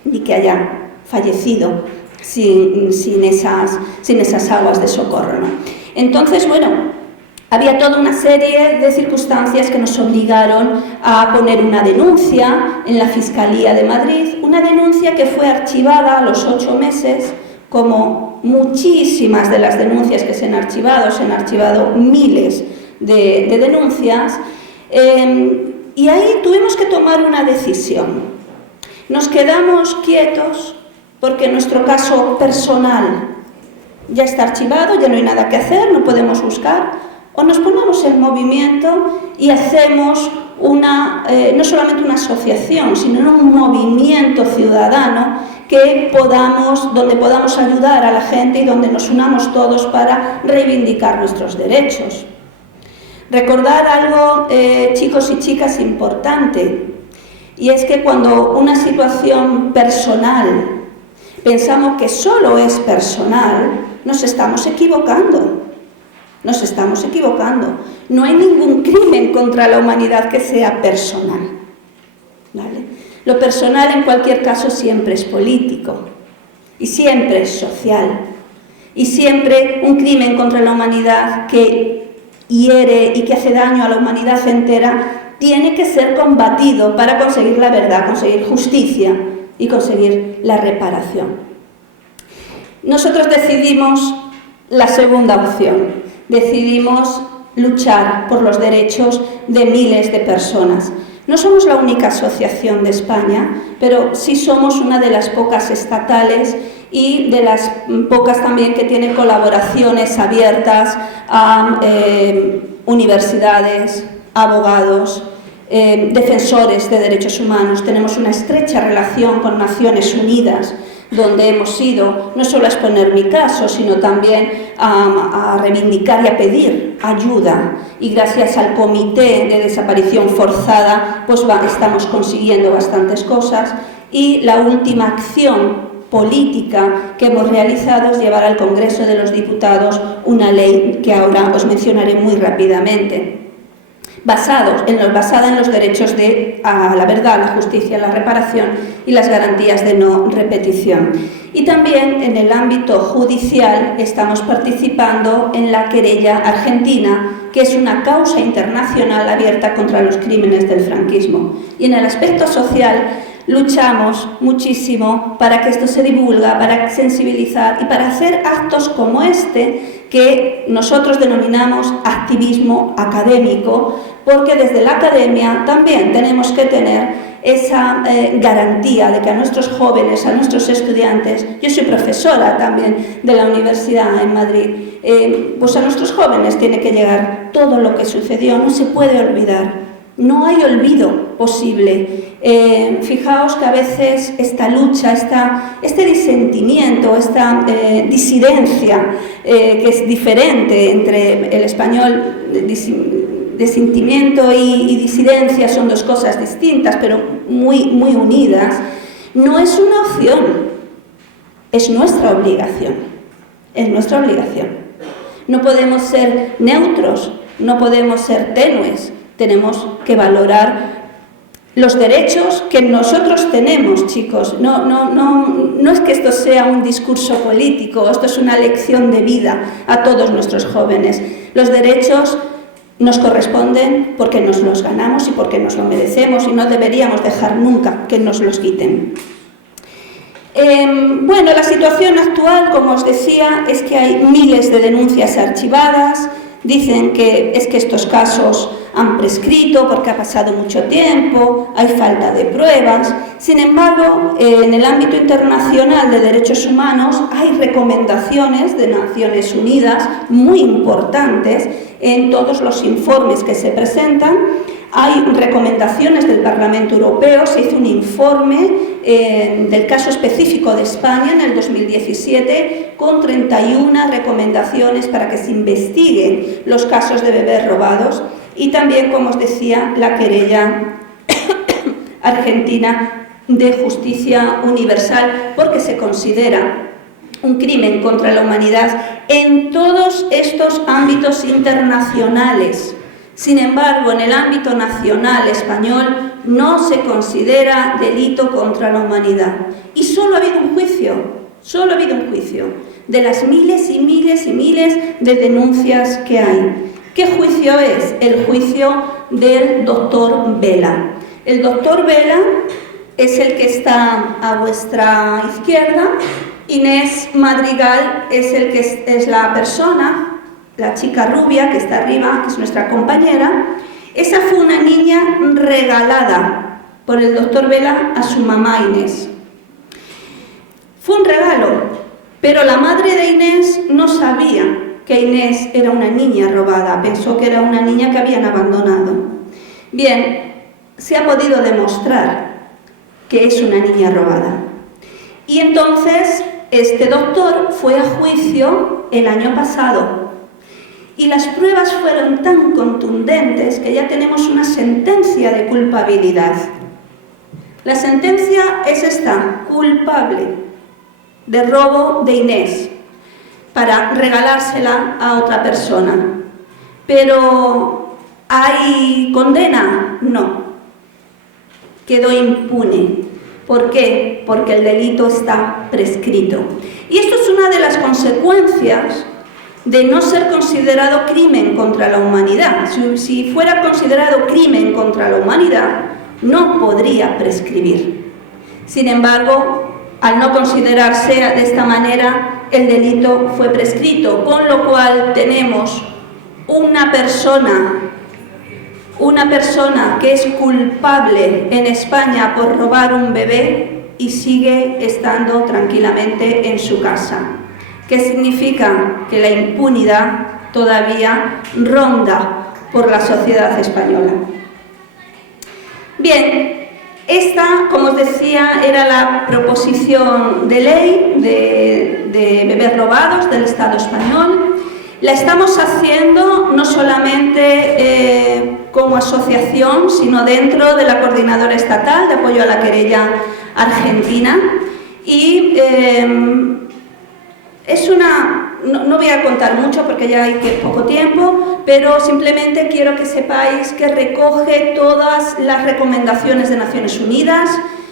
ni que haya fallecido sin esas aguas de socorro, ¿no? Entonces, bueno, había toda una serie de circunstancias que nos obligaron a poner una denuncia en la Fiscalía de Madrid, una denuncia que fue archivada a los 8 meses, como muchísimas de las denuncias que se han archivado miles de denuncias, y ahí tuvimos que tomar una decisión. Nos quedamos quietos porque nuestro caso personal ya está archivado, ya no hay nada que hacer, no podemos buscar, o nos ponemos en movimiento y hacemos no solamente una asociación, sino un movimiento ciudadano donde podamos ayudar a la gente y donde nos unamos todos para reivindicar nuestros derechos. Recordar algo, chicos y chicas, importante, y es que cuando una situación personal pensamos que solo es personal, nos estamos equivocando. Nos estamos equivocando. No hay ningún crimen contra la humanidad que sea personal, ¿vale? Lo personal, en cualquier caso, siempre es político y siempre es social. Y siempre un crimen contra la humanidad que hiere y que hace daño a la humanidad entera tiene que ser combatido para conseguir la verdad, conseguir justicia y conseguir la reparación. Nosotros decidimos la segunda opción. Decidimos luchar por los derechos de miles de personas. No somos la única asociación de España, pero sí somos una de las pocas estatales y de las pocas también que tienen colaboraciones abiertas a universidades, abogados, defensores de derechos humanos. Tenemos una estrecha relación con Naciones Unidas, donde hemos ido no solo a exponer mi caso, sino también a reivindicar y a pedir ayuda. Y gracias al Comité de Desaparición Forzada, pues estamos consiguiendo bastantes cosas. Y la última acción política que hemos realizado es llevar al Congreso de los Diputados una ley que ahora os mencionaré muy rápidamente. Basada en los derechos a la verdad, la justicia, la reparación y las garantías de no repetición. Y también en el ámbito judicial estamos participando en la querella argentina, que es una causa internacional abierta contra los crímenes del franquismo. Y en el aspecto social luchamos muchísimo para que esto se divulgue, para sensibilizar y para hacer actos como este, que nosotros denominamos activismo académico, porque desde la academia también tenemos que tener esa garantía de que a nuestros jóvenes, a nuestros estudiantes, yo soy profesora también de la Universidad en Madrid, pues a nuestros jóvenes tiene que llegar todo lo que sucedió, no se puede olvidar, no hay olvido posible. Fijaos que a veces esta lucha, este disentimiento, esta disidencia que es diferente entre el español, disentimiento y disidencia son dos cosas distintas, pero muy unidas, no es una opción, es nuestra obligación, es nuestra obligación. No podemos ser neutros, no podemos ser tenues, tenemos que valorar los derechos que nosotros tenemos, chicos. No es que esto sea un discurso político, esto es una lección de vida a todos nuestros jóvenes. Los derechos nos corresponden porque nos los ganamos y porque nos lo merecemos y no deberíamos dejar nunca que nos los quiten. Bueno, la situación actual, como os decía, es que hay miles de denuncias archivadas. Dicen que es que estos casos han prescrito porque ha pasado mucho tiempo, hay falta de pruebas. Sin embargo, en el ámbito internacional de derechos humanos hay recomendaciones de Naciones Unidas muy importantes en todos los informes que se presentan. Hay recomendaciones del Parlamento Europeo, se hizo un informe del caso específico de España en el 2017 con 31 recomendaciones para que se investiguen los casos de bebés robados. y también, como os decía, la querella argentina de justicia universal, porque se considera un crimen contra la humanidad en todos estos ámbitos internacionales. Sin embargo, en el ámbito nacional español no se considera delito contra la humanidad. Y solo ha habido un juicio, de las miles y miles y miles de denuncias que hay. ¿Qué juicio es? El juicio del doctor Vela. El doctor Vela es el que está a vuestra izquierda. Inés Madrigal es la persona, la chica rubia que está arriba, que es nuestra compañera. Esa fue una niña regalada por el doctor Vela a su mamá Inés. Fue un regalo, pero la madre de Inés no sabía que Inés era una niña robada, pensó que era una niña que habían abandonado. Bien, se ha podido demostrar que es una niña robada. Y entonces este doctor fue a juicio el año pasado y las pruebas fueron tan contundentes que ya tenemos una sentencia de culpabilidad. La sentencia es esta: culpable de robo de Inés para regalársela a otra persona. Pero ¿hay condena? No. Quedó impune. ¿Por qué? Porque el delito está prescrito. Y esto es una de las consecuencias de no ser considerado crimen contra la humanidad. Si fuera considerado crimen contra la humanidad, no podría prescribir. Sin embargo, al no considerarse de esta manera, el delito fue prescrito, con lo cual tenemos una persona que es culpable en España por robar un bebé y sigue estando tranquilamente en su casa. ¿Qué significa? Que la impunidad todavía ronda por la sociedad española. Bien, esta, como os decía, era la proposición de ley de bebés robados del Estado español. La estamos haciendo no solamente como asociación, sino dentro de la Coordinadora Estatal de Apoyo a la Querella Argentina. Y es una... No voy a contar mucho porque ya hay poco tiempo, pero simplemente quiero que sepáis que recoge todas las recomendaciones de Naciones Unidas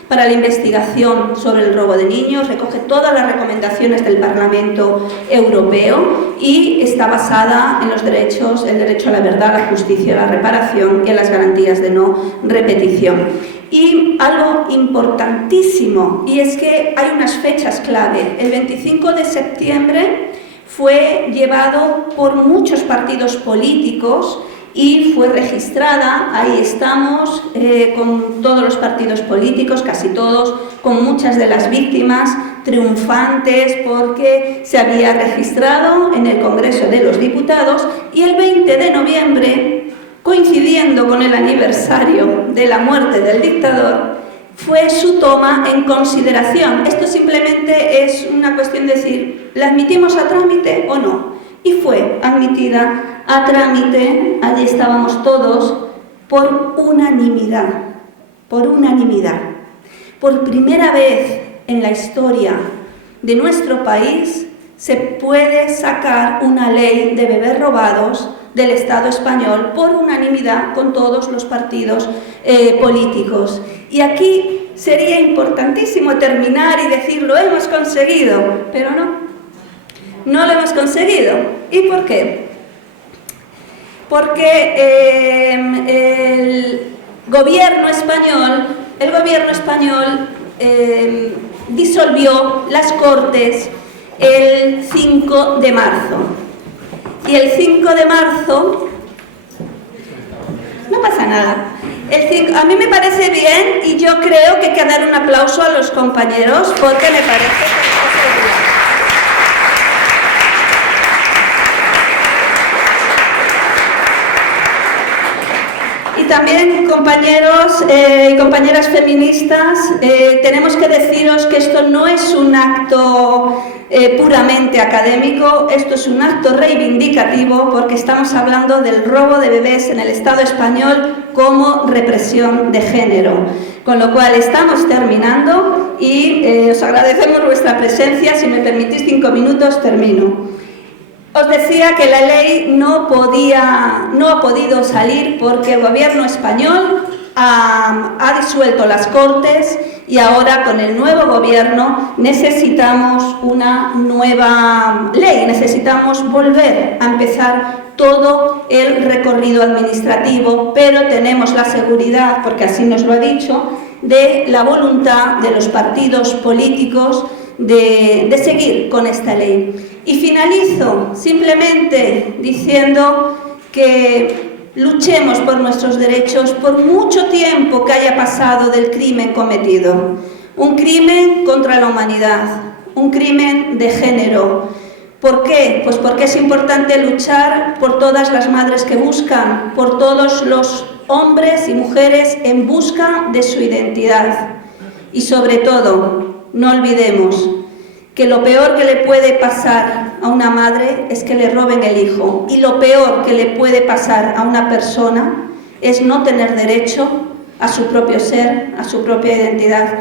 para la investigación sobre el robo de niños, recoge todas las recomendaciones del Parlamento Europeo y está basada en los derechos, el derecho a la verdad, la justicia, la reparación y en las garantías de no repetición. Y algo importantísimo, y es que hay unas fechas clave. El 25 de septiembre fue llevado por muchos partidos políticos y fue registrada, ahí estamos, con todos los partidos políticos, casi todos, con muchas de las víctimas triunfantes porque se había registrado en el Congreso de los Diputados, y el 20 de noviembre, coincidiendo con el aniversario de la muerte del dictador, fue su toma en consideración. Esto simplemente es una cuestión de decir, ¿la admitimos a trámite o no? Y fue admitida a trámite, allí estábamos todos, por unanimidad, por unanimidad. Por primera vez en la historia de nuestro país se puede sacar una ley de bebés robados del Estado español por unanimidad con todos los partidos políticos. Y aquí sería importantísimo terminar y decir, lo hemos conseguido, pero no lo hemos conseguido. ¿Y por qué? Porque el gobierno español disolvió las Cortes el 5 de marzo. Y el 5 de marzo, no pasa nada, a mí me parece bien y yo creo que hay que dar un aplauso a los compañeros porque me parece que y también, compañeros y compañeras feministas, tenemos que deciros que esto no es un acto puramente académico, esto es un acto reivindicativo porque estamos hablando del robo de bebés en el Estado español como represión de género. Con lo cual estamos terminando y os agradecemos vuestra presencia. Si me permitís 5 minutos, termino. Os decía que la ley no ha podido salir porque el gobierno español ha disuelto las Cortes y ahora con el nuevo gobierno necesitamos una nueva ley, necesitamos volver a empezar todo el recorrido administrativo, pero tenemos la seguridad, porque así nos lo ha dicho, de la voluntad de los partidos políticos de seguir con esta ley. Y finalizo simplemente diciendo que luchemos por nuestros derechos por mucho tiempo que haya pasado del crimen cometido. Un crimen contra la humanidad, un crimen de género. ¿Por qué? Pues porque es importante luchar por todas las madres que buscan, por todos los hombres y mujeres en busca de su identidad. Y sobre todo, no olvidemos que lo peor que le puede pasar a una madre es que le roben el hijo, y lo peor que le puede pasar a una persona es no tener derecho a su propio ser, a su propia identidad,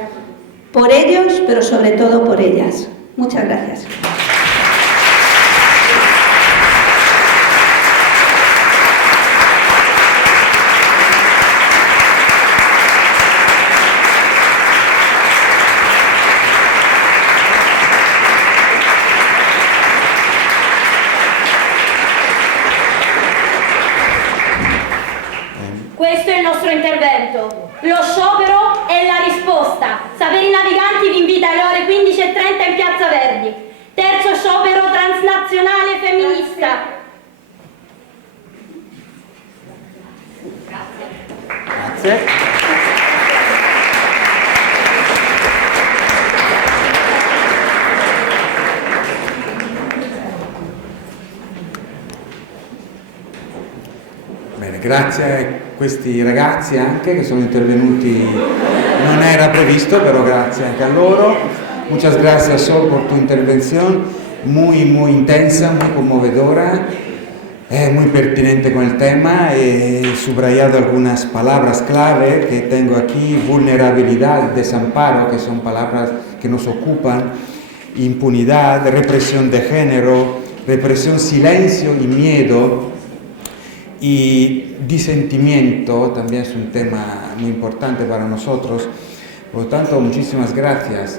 por ellos, pero sobre todo por ellas. Muchas gracias. Questo è il nostro intervento. Lo sciopero è la risposta. Saperi Naviganti vi invita alle ore 15:30 in Piazza Verdi. Terzo sciopero transnazionale femminista. Grazie. Bene, grazie a questi ragazzi anche che sono intervenuti, non era previsto, pero grazie anche a loro. Muchas gracias, Sol, por tu intervención, muy intensa, muy conmovedora, muy pertinente con el tema. He subrayado algunas palabras clave que tengo aquí: vulnerabilidad, desamparo, que son palabras que nos ocupan, impunidad, represión de género, represión, silencio y miedo. Y disentimiento también es un tema muy importante para nosotros. Por lo tanto, muchísimas gracias.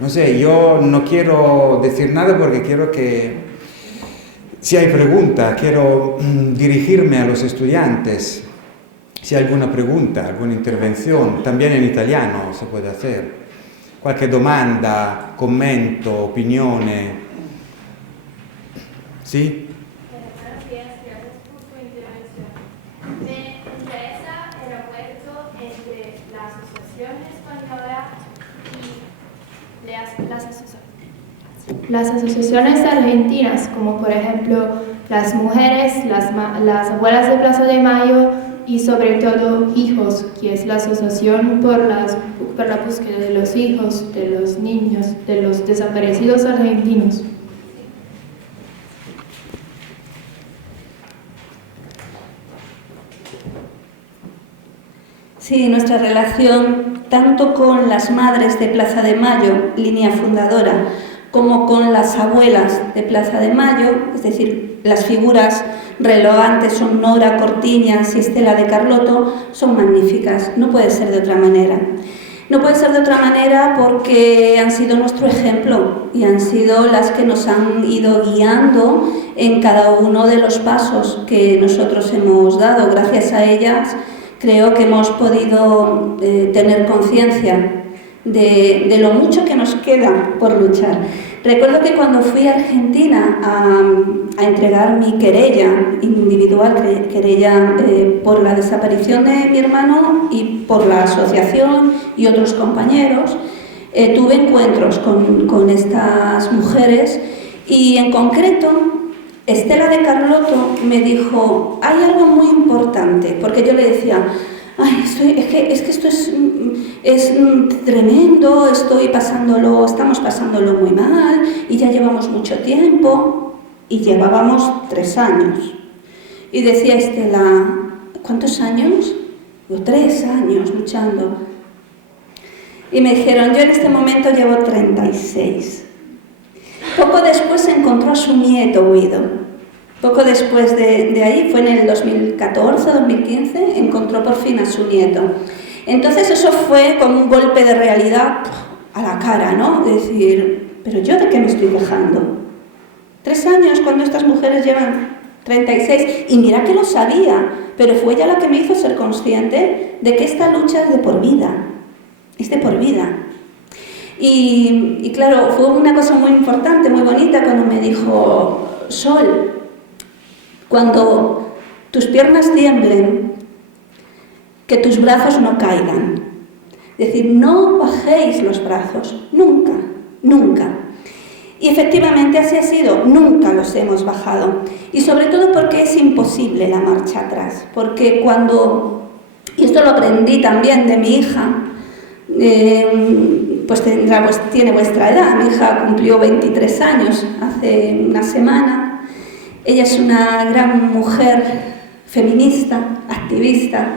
No sé, yo no quiero decir nada porque quiero que, si hay pregunta, quiero dirigirme a los estudiantes. Si hay alguna pregunta, alguna intervención, también en italiano se puede hacer. Qualche domanda, commento, opinione. ¿Sí? Las asociaciones argentinas, como por ejemplo las mujeres, las abuelas de Plaza de Mayo y sobre todo Hijos, que es la asociación por la búsqueda de los hijos, de los niños, de los desaparecidos argentinos. Sí, nuestra relación tanto con las madres de Plaza de Mayo, línea fundadora, como con las abuelas de Plaza de Mayo, es decir, las figuras relevantes son Nora Cortiñas y Estela de Carlotto, son magníficas, no puede ser de otra manera. No puede ser de otra manera porque han sido nuestro ejemplo y han sido las que nos han ido guiando en cada uno de los pasos que nosotros hemos dado. Gracias a ellas creo que hemos podido tener conciencia de lo mucho que nos queda por luchar. Recuerdo que cuando fui a Argentina a entregar mi querella individual, querella por la desaparición de mi hermano y por la asociación y otros compañeros, tuve encuentros con estas mujeres y en concreto Estela de Carlotto me dijo: hay algo muy importante, porque yo le decía: ay, es que esto es tremendo, estamos pasándolo muy mal y ya llevamos mucho tiempo, y llevábamos 3 años. Y decía Estela, ¿cuántos años? 3 años luchando. Y me dijeron, yo en este momento llevo 36. Poco después encontró a su nieto Guido. Poco después de ahí, fue en el 2014, 2015, encontró por fin a su nieto. Entonces eso fue como un golpe de realidad a la cara, ¿no? De decir, ¿pero yo de qué me estoy quejando? 3 años cuando estas mujeres llevan 36, y mira que lo sabía, pero fue ella la que me hizo ser consciente de que esta lucha es de por vida, es de por vida. Y claro, fue una cosa muy importante, muy bonita, cuando me dijo, Sol, cuando tus piernas tiemblen, que tus brazos no caigan. Es decir, no bajéis los brazos, nunca, nunca. Y efectivamente así ha sido, nunca los hemos bajado. Y sobre todo porque es imposible la marcha atrás. Porque cuando, y esto lo aprendí también de mi hija, pues tiene vuestra edad, mi hija cumplió 23 años hace una semana. Ella es una gran mujer feminista, activista,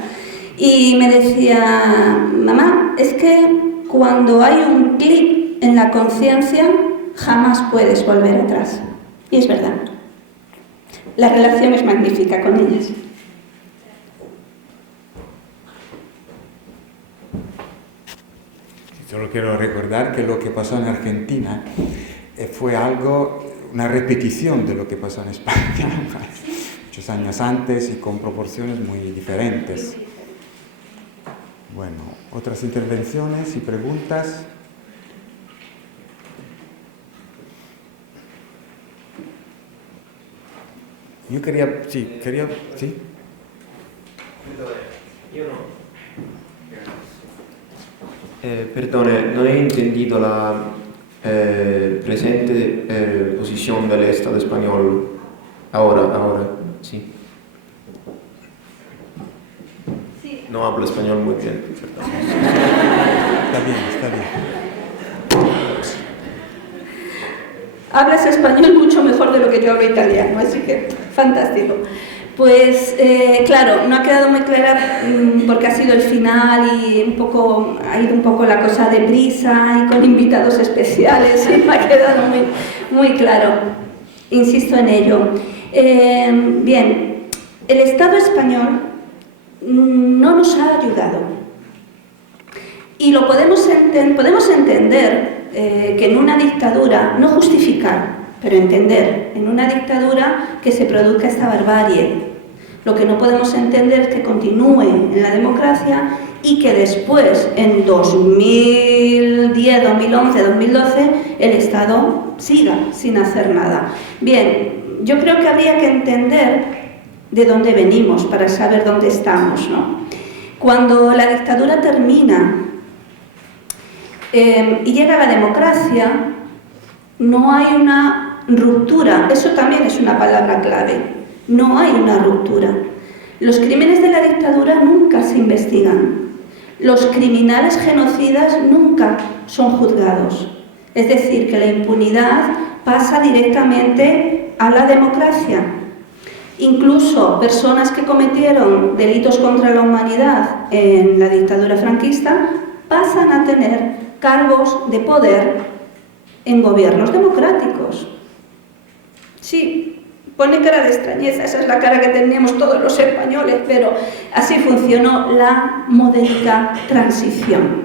y me decía, mamá, es que cuando hay un clic en la conciencia, jamás puedes volver atrás. Y es verdad. La relación es magnífica con ellas. Solo quiero recordar que lo que pasó en Argentina fue una repetición de lo que pasó en España muchos años antes y con proporciones muy diferentes. Bueno, otras intervenciones y preguntas. Io sì. Io no. Perdone, non he entendido la presente posición del Estado español. Ahora, sí. Sí. No hablo español muy bien, perdón. Está bien. Hablas español mucho mejor de lo que yo hablo italiano, así que fantástico. Pues claro, no ha quedado muy clara porque ha sido el final y ha ido un poco la cosa deprisa y con invitados especiales y me ha quedado muy claro. Insisto en ello. Bien, el Estado español no nos ha ayudado y lo podemos entender que en una dictadura, no justificar, pero entender, en una dictadura que se produzca esta barbarie. Lo que no podemos entender es que continúe en la democracia y que después, en 2010, 2011, 2012, el Estado siga sin hacer nada. Bien, yo creo que habría que entender de dónde venimos para saber dónde estamos, ¿no? Cuando la dictadura termina y llega la democracia, no hay una ruptura. Eso también es una palabra clave. No hay una ruptura. Los crímenes de la dictadura nunca se investigan. Los criminales genocidas nunca son juzgados. Es decir, que la impunidad pasa directamente a la democracia. Incluso personas que cometieron delitos contra la humanidad en la dictadura franquista pasan a tener cargos de poder en gobiernos democráticos. Sí, pone cara de extrañeza, esa es la cara que teníamos todos los españoles, pero así funcionó la modélica transición.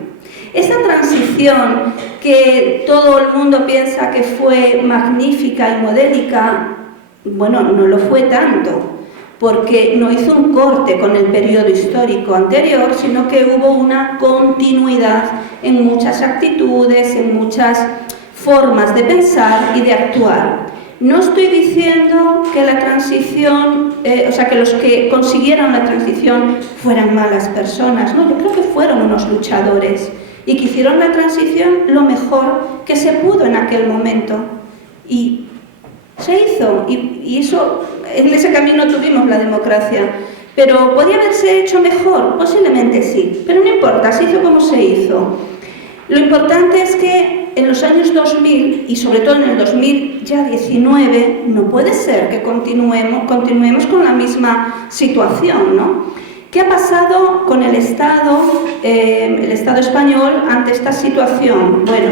Esa transición que todo el mundo piensa que fue magnífica y modélica, bueno, no lo fue tanto, porque no hizo un corte con el periodo histórico anterior, sino que hubo una continuidad en muchas actitudes, en muchas formas de pensar y de actuar. No estoy diciendo que la transición, que los que consiguieron la transición fueran malas personas, no, yo creo que fueron unos luchadores y que hicieron la transición lo mejor que se pudo en aquel momento. Y se hizo, y eso, en ese camino tuvimos la democracia. Pero ¿podría haberse hecho mejor? Posiblemente sí, pero no importa, se hizo como se hizo. Lo importante es que en los años 2000 y sobre todo en el 2019 no puede ser que continuemos con la misma situación, ¿no? ¿Qué ha pasado con el Estado español ante esta situación? Bueno,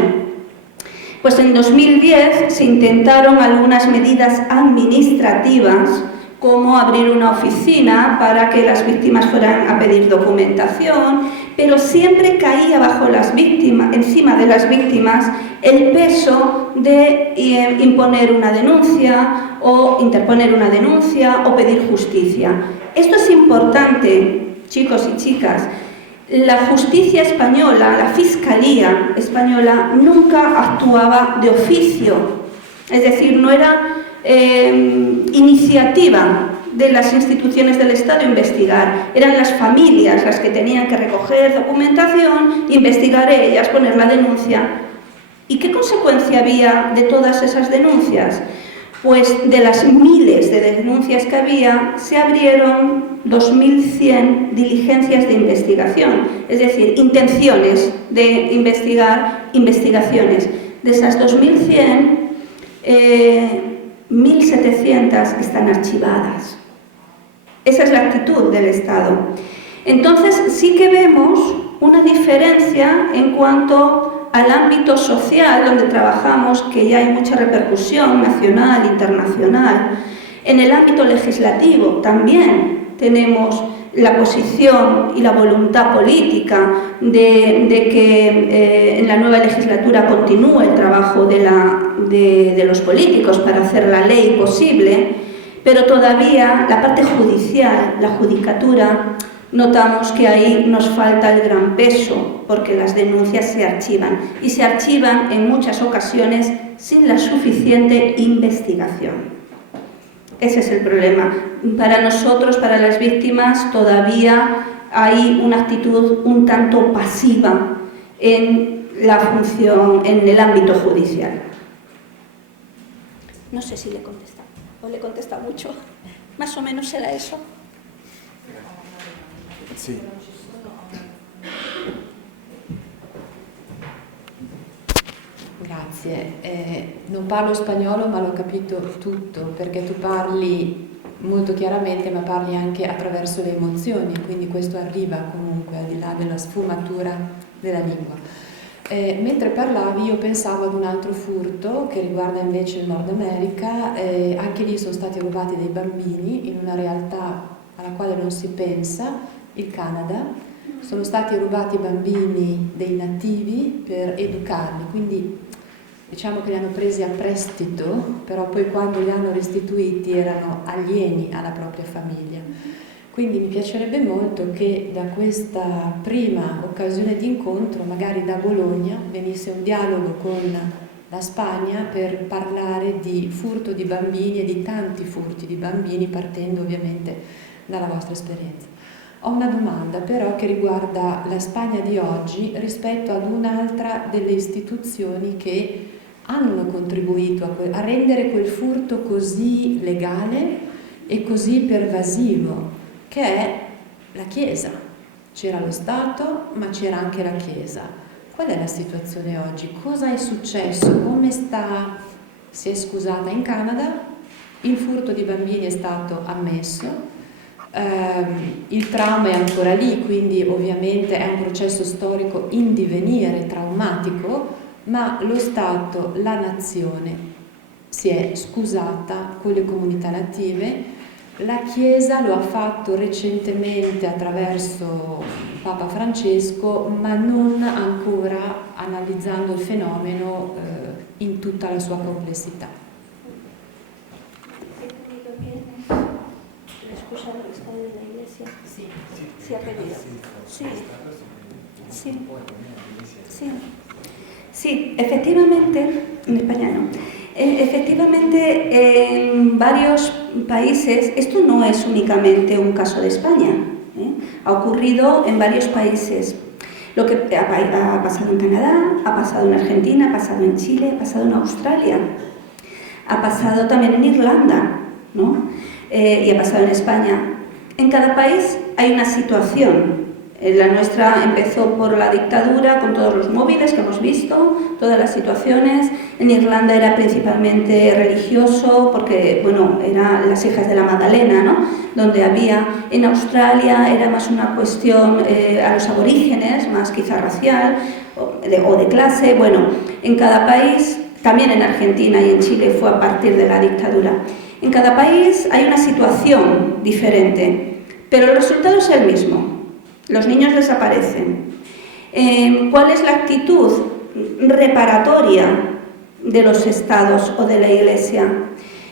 pues en 2010 se intentaron algunas medidas administrativas, como abrir una oficina para que las víctimas fueran a pedir documentación, pero siempre caía encima de las víctimas el peso de imponer una denuncia o interponer una denuncia o pedir justicia. Esto es importante, chicos y chicas. La justicia española, la Fiscalía española, nunca actuaba de oficio, es decir, no era iniciativa de las instituciones del Estado investigar, eran las familias las que tenían que recoger documentación, investigar ellas, poner la denuncia. ¿Y qué consecuencia había de todas esas denuncias? Pues de las miles de denuncias que había, se abrieron 2.100 diligencias de investigación, es decir, intenciones de investigar, investigaciones. De esas 2.100, 1.700 están archivadas. Esa es la actitud del Estado. Entonces sí que vemos una diferencia en cuanto al ámbito social donde trabajamos, que ya hay mucha repercusión nacional, internacional. En el ámbito legislativo también tenemos la posición y la voluntad política de que en la nueva legislatura continúe el trabajo de los políticos para hacer la ley posible, pero todavía la parte judicial, la judicatura, notamos que ahí nos falta el gran peso, porque las denuncias se archivan, y se archivan en muchas ocasiones sin la suficiente investigación. Ese es el problema. Para nosotros, para las víctimas, todavía hay una actitud un tanto pasiva en la función, en el ámbito judicial. No sé si le he contestado, o le he contestado mucho. Más o menos era eso. Sì. Grazie. Non parlo spagnolo ma l'ho capito tutto, perché tu parli molto chiaramente ma parli anche attraverso le emozioni, quindi questo arriva comunque al di là della sfumatura della lingua. Mentre parlavi io pensavo ad un altro furto che riguarda invece il Nord America, anche lì sono stati rubati dei bambini in una realtà alla quale non si pensa, il Canada. Sono stati rubati i bambini dei nativi per educarli, quindi diciamo che li hanno presi a prestito, però poi quando li hanno restituiti erano alieni alla propria famiglia. Quindi mi piacerebbe molto che da questa prima occasione di incontro, magari da Bologna, venisse un dialogo con la Spagna per parlare di furto di bambini e di tanti furti di bambini, partendo ovviamente dalla vostra esperienza. Ho una domanda però che riguarda la Spagna di oggi rispetto ad un'altra delle istituzioni che hanno contribuito a rendere quel furto così legale e così pervasivo, che è la Chiesa. C'era lo Stato, ma c'era anche la Chiesa. Qual è la situazione oggi? Cosa è successo? Come si è scusata in Canada? Il furto di bambini è stato ammesso. Il trauma è ancora lì, quindi ovviamente è un processo storico in divenire, traumatico, ma lo Stato, la nazione si è scusata con le comunità native. La Chiesa lo ha fatto recentemente attraverso Papa Francesco, ma non ancora analizzando il fenomeno in tutta la sua complessità. ¿Escucha lo que está de la iglesia? Sí. Sí ha pedido. Sí, efectivamente, en España no. Efectivamente, en varios países, esto no es únicamente un caso de España, ha ocurrido en varios países. Lo que ha pasado en Canadá, ha pasado en Argentina, ha pasado en Chile, ha pasado en Australia, ha pasado también en Irlanda, ¿no? Y ha pasado en España. En cada país hay una situación. La nuestra empezó por la dictadura, con todos los móviles que hemos visto, todas las situaciones. En Irlanda era principalmente religioso, porque, bueno, eran las hijas de la Magdalena, ¿no? Donde había. En Australia era más una cuestión a los aborígenes, más quizá racial o de clase. Bueno, en cada país, también en Argentina y en Chile fue a partir de la dictadura. En cada país hay una situación diferente, pero el resultado es el mismo. Los niños desaparecen. ¿Cuál es la actitud reparatoria de los estados o de la Iglesia?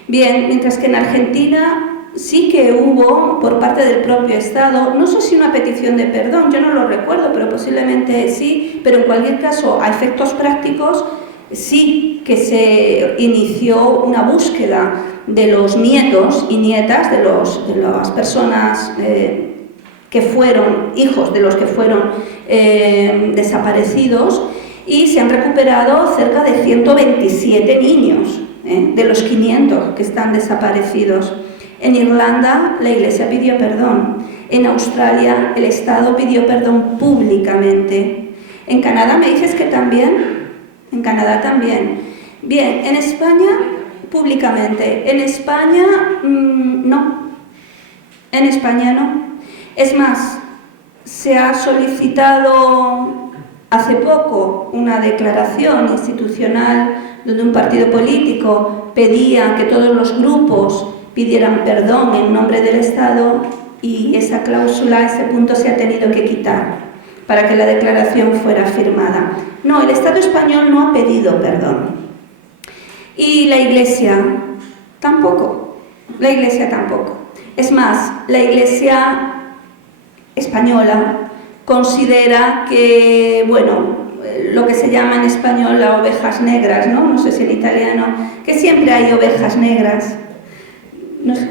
Bien, mientras que en Argentina sí que hubo, por parte del propio Estado, no sé si una petición de perdón, yo no lo recuerdo, pero posiblemente sí, pero en cualquier caso, a efectos prácticos, sí que se inició una búsqueda de los nietos y nietas de las personas que fueron hijos de los que fueron desaparecidos, y se han recuperado cerca de 127 niños de los 500 que están desaparecidos. En Irlanda la Iglesia pidió perdón, en Australia el Estado pidió perdón públicamente. En Canadá me dices que también, en Canadá también. Bien, en España públicamente, en España no, en España no. Es más, se ha solicitado hace poco una declaración institucional donde un partido político pedía que todos los grupos pidieran perdón en nombre del Estado, y esa cláusula, ese punto se ha tenido que quitar para que la declaración fuera firmada. No, el Estado español no ha pedido perdón. Y la Iglesia tampoco. La Iglesia tampoco. Es más, la Iglesia española considera que, bueno, lo que se llama en español las ovejas negras, ¿no? No sé si en italiano, que siempre hay ovejas negras. No sé,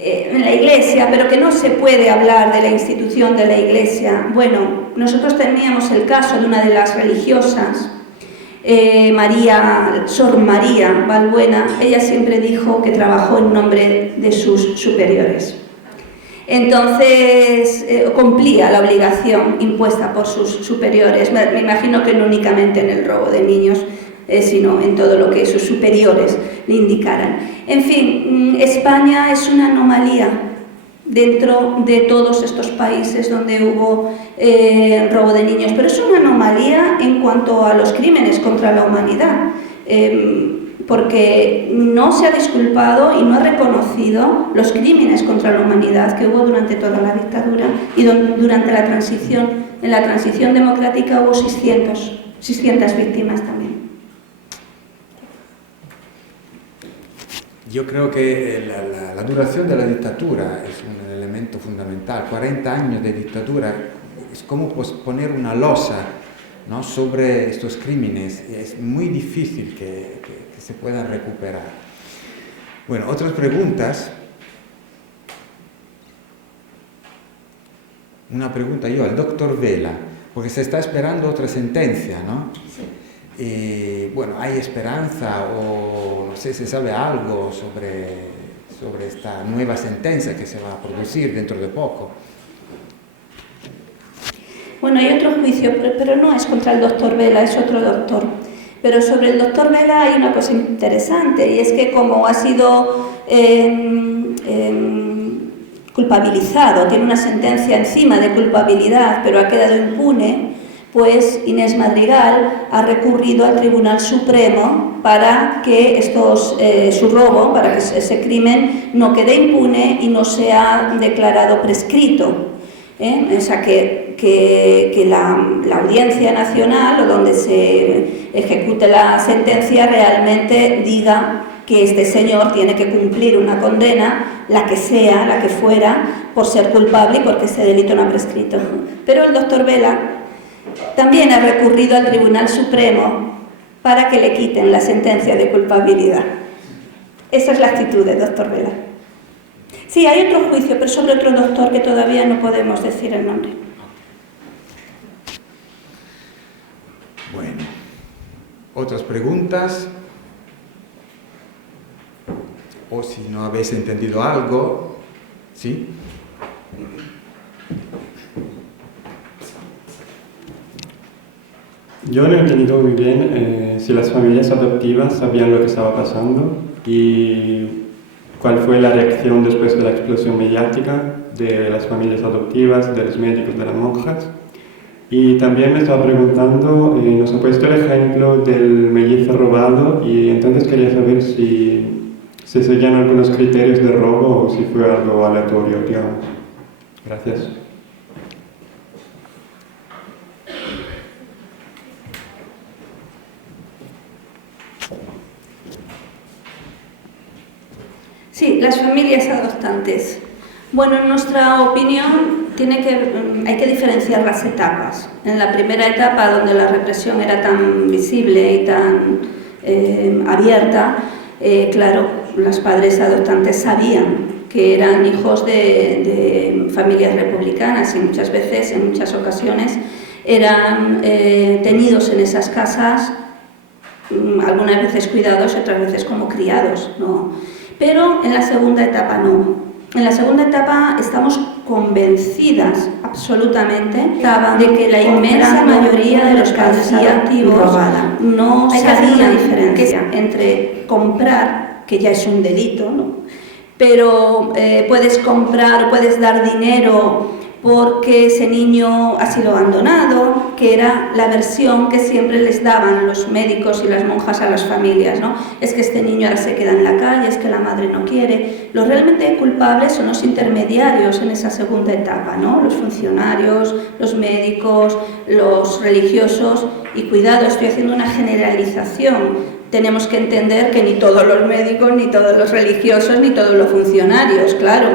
en la Iglesia, pero que no se puede hablar de la institución de la Iglesia. Bueno, nosotros teníamos el caso de una de las religiosas, Sor María Balbuena. Ella siempre dijo que trabajó en nombre de sus superiores. Entonces, cumplía la obligación impuesta por sus superiores. Me imagino que no únicamente en el robo de niños, sino en todo lo que sus superiores le indicaran. En fin, España es una anomalía dentro de todos estos países donde hubo robo de niños, pero es una anomalía en cuanto a los crímenes contra la humanidad, porque no se ha disculpado y no ha reconocido los crímenes contra la humanidad que hubo durante toda la dictadura, y durante la transición. En la transición democrática hubo 600 víctimas también. Yo creo que la duración de la dictadura es un elemento fundamental. 40 años de dictadura es como poner una losa, ¿no?, sobre estos crímenes. Es muy difícil que se puedan recuperar. Bueno, otras preguntas. Una pregunta yo al doctor Vela, porque se está esperando otra sentencia, ¿no? Sí. Bueno, ¿hay esperanza o no sé si sabe algo sobre esta nueva sentencia que se va a producir dentro de poco? Bueno, hay otro juicio, pero no es contra el doctor Vela, es otro doctor. Pero sobre el doctor Vela hay una cosa interesante, y es que como ha sido culpabilizado, tiene una sentencia encima de culpabilidad, pero ha quedado impune, pues Inés Madrigal ha recurrido al Tribunal Supremo para que su robo, para que ese crimen no quede impune y no sea declarado prescrito. O sea, que la Audiencia Nacional, o donde se ejecute la sentencia, realmente diga que este señor tiene que cumplir una condena, la que sea, la que fuera, por ser culpable y porque ese delito no ha prescrito. Pero el doctor Vela también ha recurrido al Tribunal Supremo para que le quiten la sentencia de culpabilidad. Esa es la actitud del doctor Vela. Sí, hay otro juicio, pero sobre otro doctor que todavía no podemos decir el nombre. Bueno, ¿otras preguntas? O si no habéis entendido algo, ¿Sí? Yo no he entendido muy bien si las familias adoptivas sabían lo que estaba pasando y cuál fue la reacción después de la explosión mediática de las familias adoptivas, de los médicos, de las monjas. Y también me estaba preguntando, nos ha puesto el ejemplo del mellizo robado y entonces quería saber si se seguían algunos criterios de robo o si fue algo aleatorio, digamos. Gracias. Sí, las familias adoptantes. Bueno, en nuestra opinión hay que diferenciar las etapas. En la primera etapa, donde la represión era tan visible y tan abierta, claro, los padres adoptantes sabían que eran hijos de familias republicanas y muchas veces, en muchas ocasiones, eran tenidos en esas casas, algunas veces cuidados, otras veces como criados, ¿no? Pero en la segunda etapa no. En la segunda etapa estamos convencidas absolutamente de que la inmensa mayoría de los padres adoptivos no sabían la diferencia entre comprar, que ya es un delito, ¿no? Pero puedes comprar, puedes dar dinero porque ese niño ha sido abandonado, que era la versión que siempre les daban los médicos y las monjas a las familias, ¿no? Es que este niño ahora se queda en la calle, es que la madre no quiere. Los realmente culpables son los intermediarios en esa segunda etapa, ¿no? Los funcionarios, los médicos, los religiosos. Y cuidado, estoy haciendo una generalización. Tenemos que entender que ni todos los médicos, ni todos los religiosos, ni todos los funcionarios, claro.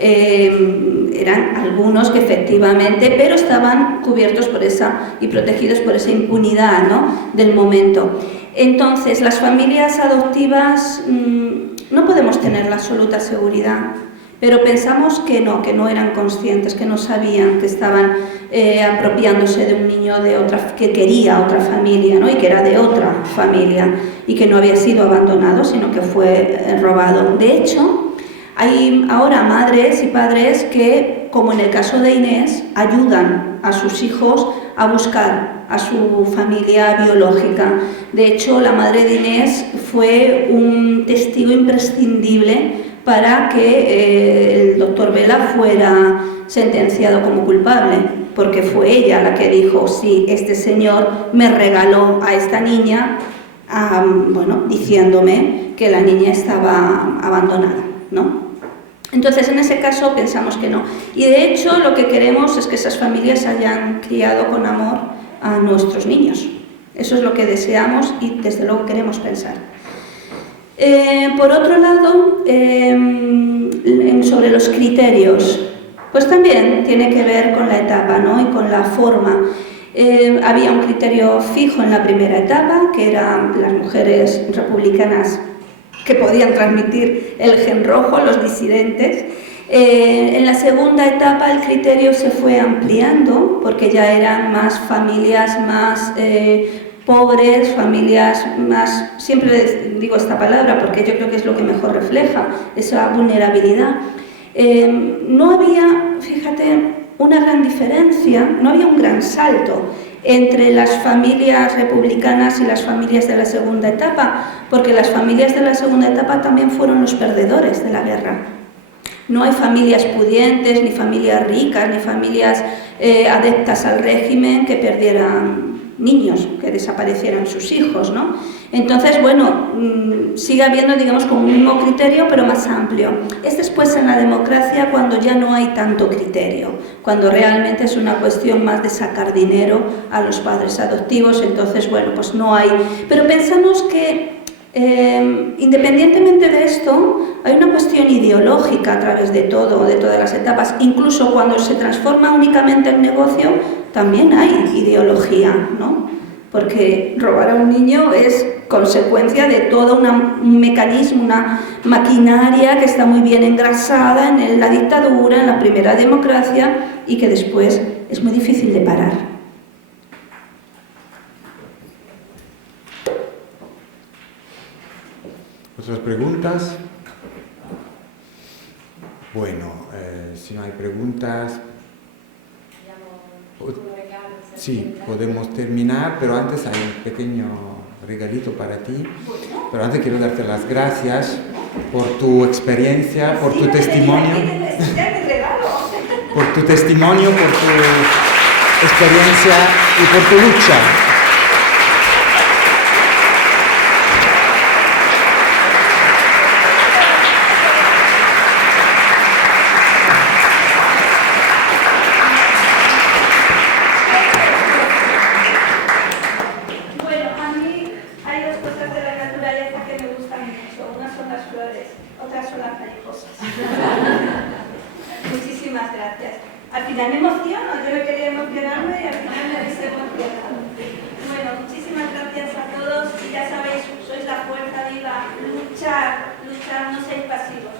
Eran algunos que efectivamente, pero estaban cubiertos por esa y protegidos por esa impunidad, ¿no?, del momento. Entonces, las familias adoptivas no podemos tener la absoluta seguridad, pero pensamos que no eran conscientes, que no sabían que estaban apropiándose de un niño de otra, que quería otra familia, ¿no?, y que era de otra familia y que no había sido abandonado, sino que fue robado. De hecho, hay ahora madres y padres que, como en el caso de Inés, ayudan a sus hijos a buscar a su familia biológica. De hecho, la madre de Inés fue un testigo imprescindible para que el doctor Vela fuera sentenciado como culpable, porque fue ella la que dijo: sí, este señor me regaló a esta niña, diciéndome que la niña estaba abandonada, ¿no? Entonces, en ese caso pensamos que no. Y de hecho, lo que queremos es que esas familias hayan criado con amor a nuestros niños. Eso es lo que deseamos y desde luego queremos pensar. Por otro lado, sobre los criterios, pues también tiene que ver con la etapa, ¿no?, y con la forma. Había un criterio fijo en la primera etapa, que eran las mujeres republicanas que podían transmitir el gen rojo, los disidentes. En la segunda etapa el criterio se fue ampliando porque ya eran más familias más pobres, familias más, siempre digo esta palabra porque yo creo que es lo que mejor refleja esa vulnerabilidad. No había, fíjate, una gran diferencia, no había un gran salto entre las familias republicanas y las familias de la segunda etapa, porque las familias de la segunda etapa también fueron los perdedores de la guerra. No hay familias pudientes, ni familias ricas, ni familias adeptas al régimen que perdieran niños, que desaparecieran sus hijos, ¿no? Entonces, bueno, sigue habiendo, digamos, como un mismo criterio, pero más amplio. Es después en la democracia cuando ya no hay tanto criterio, cuando realmente es una cuestión más de sacar dinero a los padres adoptivos, entonces, bueno, pues no hay. Pero pensamos que, independientemente de esto, hay una cuestión ideológica a través de todas las etapas. Incluso cuando se transforma únicamente el negocio, también hay ideología, ¿no? Porque robar a un niño es consecuencia de todo un mecanismo, una maquinaria que está muy bien engrasada en la dictadura, en la primera democracia, y que después es muy difícil de parar. ¿Otras preguntas? Bueno, si no hay preguntas, sí, podemos terminar, pero antes hay un pequeño regalito para ti. Pero antes quiero darte las gracias por tu experiencia, por tu testimonio. Por tu testimonio, por tu experiencia y por tu lucha. Bueno, a mí hay dos cosas de la naturaleza que me gustan mucho. Una son las flores, otras son las mariposas. Muchísimas gracias. Al final me emociono, yo no quería emocionarme y al final me habéis emocionado. Bueno, muchísimas gracias a todos y ya sabéis, sois la fuerza viva. Luchar, luchar, no seáis pasivos.